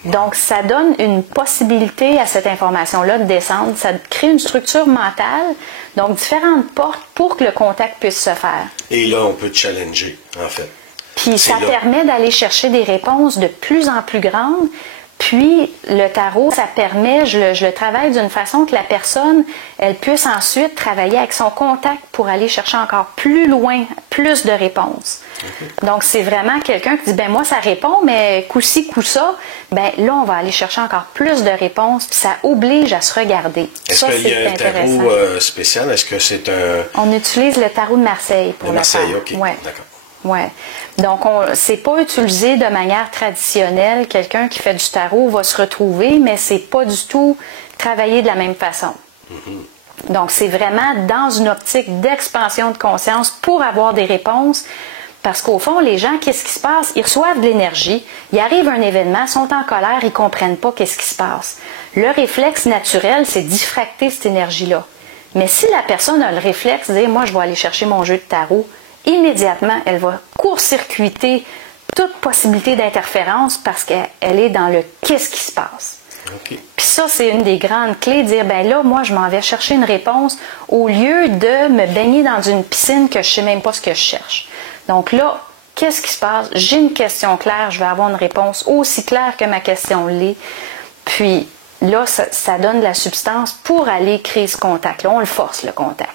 Donc, ça donne une possibilité à cette information-là de descendre. Ça crée une structure mentale, donc différentes portes pour que le contact puisse se faire. Et là, on peut challenger, en fait. Puis, ça permet d'aller chercher des réponses de plus en plus grandes. Puis, le tarot, ça permet, je le travaille d'une façon que la personne, elle puisse ensuite travailler avec son contact pour aller chercher encore plus loin, plus de réponses. Donc, c'est vraiment quelqu'un qui dit, ben moi, ça répond, mais coup-ci, coup-ça, ben là, on va aller chercher encore plus de réponses, puis ça oblige à se regarder. Est-ce qu'il y a un tarot spécial? Est-ce que c'est un... On utilise le tarot de Marseille pour le faire. Marseille, OK, d'accord. Ouais. Donc, c'est pas utilisé de manière traditionnelle. Quelqu'un qui fait du tarot va se retrouver, mais c'est pas du tout travaillé de la même façon. Donc, c'est vraiment dans une optique d'expansion de conscience pour avoir des réponses. Parce qu'au fond, les gens, qu'est-ce qui se passe? Ils reçoivent de l'énergie, il arrive un événement, sont en colère, ils comprennent pas qu'est-ce qui se passe. Le réflexe naturel, c'est diffracter cette énergie-là. Mais si la personne a le réflexe de dire, moi, je vais aller chercher mon jeu de tarot, immédiatement, elle va court-circuiter toute possibilité d'interférence parce qu'elle est dans le « qu'est-ce qui se passe ». OK. Puis ça, c'est une des grandes clés, de dire, ben là, moi, je m'en vais chercher une réponse au lieu de me baigner dans une piscine que je ne sais même pas ce que je cherche. Donc là, qu'est-ce qui se passe? J'ai une question claire, je vais avoir une réponse aussi claire que ma question l'est. Puis là, ça donne de la substance pour aller créer ce contact-là. On le force, le contact.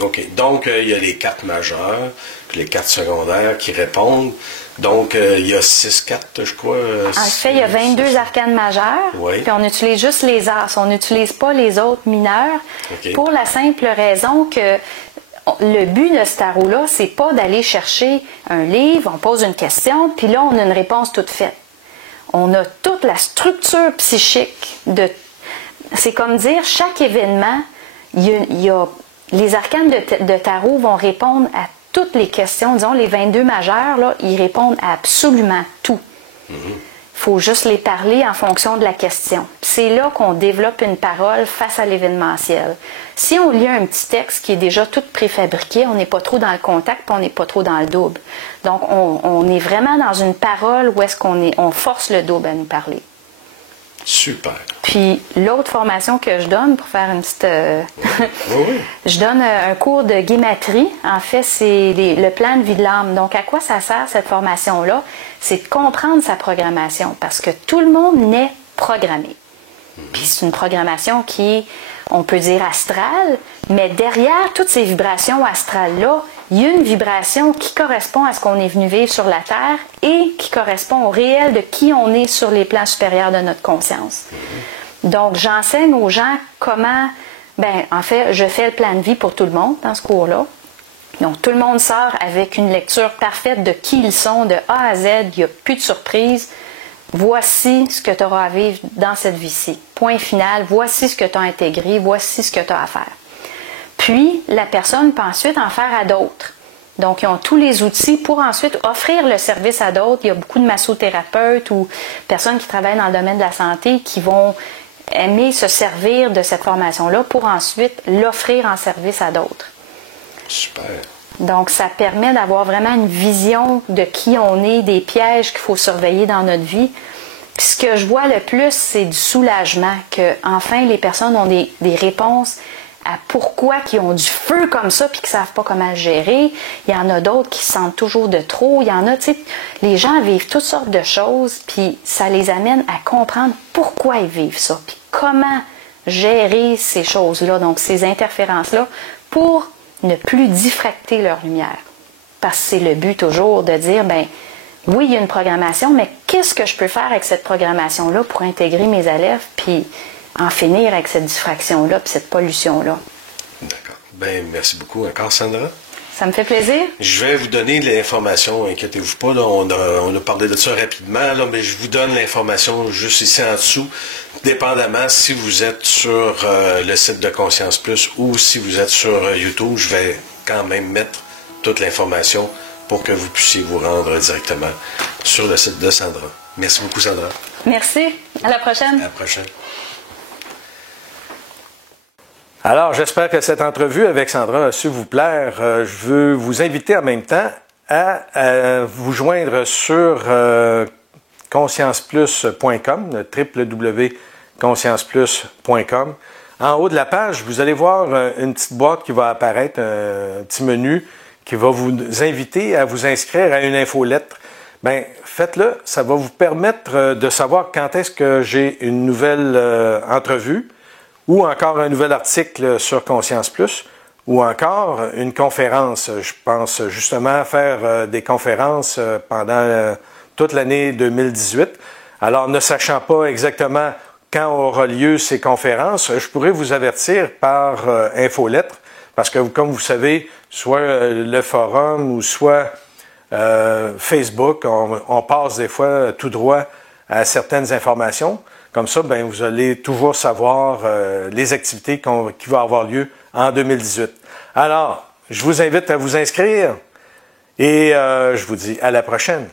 OK. Donc, il y a les cartes majeures, puis les cartes secondaires qui répondent. Donc, il y a 6 cartes, je crois. En fait, il y a 22 arcanes majeures, oui. Puis on utilise juste les as. On n'utilise pas les autres mineurs, OK. Pour la simple raison que le but de ce tarot-là, c'est pas d'aller chercher un livre, on pose une question, puis là, on a une réponse toute faite. On a toute la structure psychique de... C'est comme dire, chaque événement, il y a les arcanes de tarot vont répondre à toutes les questions. Disons, les 22 majeurs, là, ils répondent à absolument tout. Il faut juste les parler en fonction de la question. C'est là qu'on développe une parole face à l'événementiel. Si on lit un petit texte qui est déjà tout préfabriqué, on n'est pas trop dans le contact, puis on n'est pas trop dans le double. Donc, on est vraiment dans une parole où est-ce on force le double à nous parler. Super. Puis l'autre formation que je donne pour faire une petite... Oui. Je donne un cours de guématrie. En fait, c'est le plan de vie de l'âme. Donc, à quoi ça sert cette formation-là? C'est de comprendre sa programmation parce que tout le monde naît programmé. Puis c'est une programmation qui est, on peut dire, astrale, mais derrière toutes ces vibrations astrales-là, il y a une vibration qui correspond à ce qu'on est venu vivre sur la Terre et qui correspond au réel de qui on est sur les plans supérieurs de notre conscience. Donc, j'enseigne aux gens comment... en fait, je fais le plan de vie pour tout le monde dans ce cours-là. Donc, tout le monde sort avec une lecture parfaite de qui ils sont, de A à Z. Il n'y a plus de surprise. Voici ce que tu auras à vivre dans cette vie-ci. Point final. Voici ce que tu as intégré. Voici ce que tu as à faire. Puis, la personne peut ensuite en faire à d'autres. Donc, ils ont tous les outils pour ensuite offrir le service à d'autres. Il y a beaucoup de massothérapeutes ou personnes qui travaillent dans le domaine de la santé qui vont aimer se servir de cette formation-là pour ensuite l'offrir en service à d'autres. Super. Donc, ça permet d'avoir vraiment une vision de qui on est, des pièges qu'il faut surveiller dans notre vie. Puis ce que je vois le plus, c'est du soulagement, que enfin les personnes ont des réponses à pourquoi ils ont du feu comme ça puis qu'ils ne savent pas comment le gérer. Il y en a d'autres qui se sentent toujours de trop. Il y en a, tu sais, les gens vivent toutes sortes de choses puis ça les amène à comprendre pourquoi ils vivent ça puis comment gérer ces choses-là, donc ces interférences-là, pour ne plus diffracter leur lumière. Parce que c'est le but toujours de dire, oui, il y a une programmation, mais qu'est-ce que je peux faire avec cette programmation-là pour intégrer mes élèves puis en finir avec cette diffraction-là puis cette pollution-là. D'accord. Merci beaucoup encore, Sandra. Ça me fait plaisir. Je vais vous donner l'information, inquiétez-vous pas, là, on a parlé de ça rapidement, là, mais je vous donne l'information juste ici en dessous, dépendamment si vous êtes sur le site de Conscience Plus ou si vous êtes sur YouTube, je vais quand même mettre toute l'information pour que vous puissiez vous rendre directement sur le site de Sandra. Merci beaucoup, Sandra. Merci. À la prochaine. À la prochaine. Alors, j'espère que cette entrevue avec Sandra a su vous plaire. Je veux vous inviter en même temps à vous joindre sur conscienceplus.com, www.conscienceplus.com. En haut de la page, vous allez voir une petite boîte qui va apparaître, un petit menu qui va vous inviter à vous inscrire à une infolettre. Faites-le, ça va vous permettre de savoir quand est-ce que j'ai une nouvelle entrevue, ou encore un nouvel article sur Conscience Plus, ou encore une conférence. Je pense justement faire des conférences pendant toute l'année 2018. Alors, ne sachant pas exactement quand aura lieu ces conférences, je pourrais vous avertir par infolettre, parce que comme vous savez, soit le forum ou soit Facebook, on passe des fois tout droit à certaines informations. Comme ça, vous allez toujours savoir les activités qui vont avoir lieu en 2018. Alors, je vous invite à vous inscrire et je vous dis à la prochaine.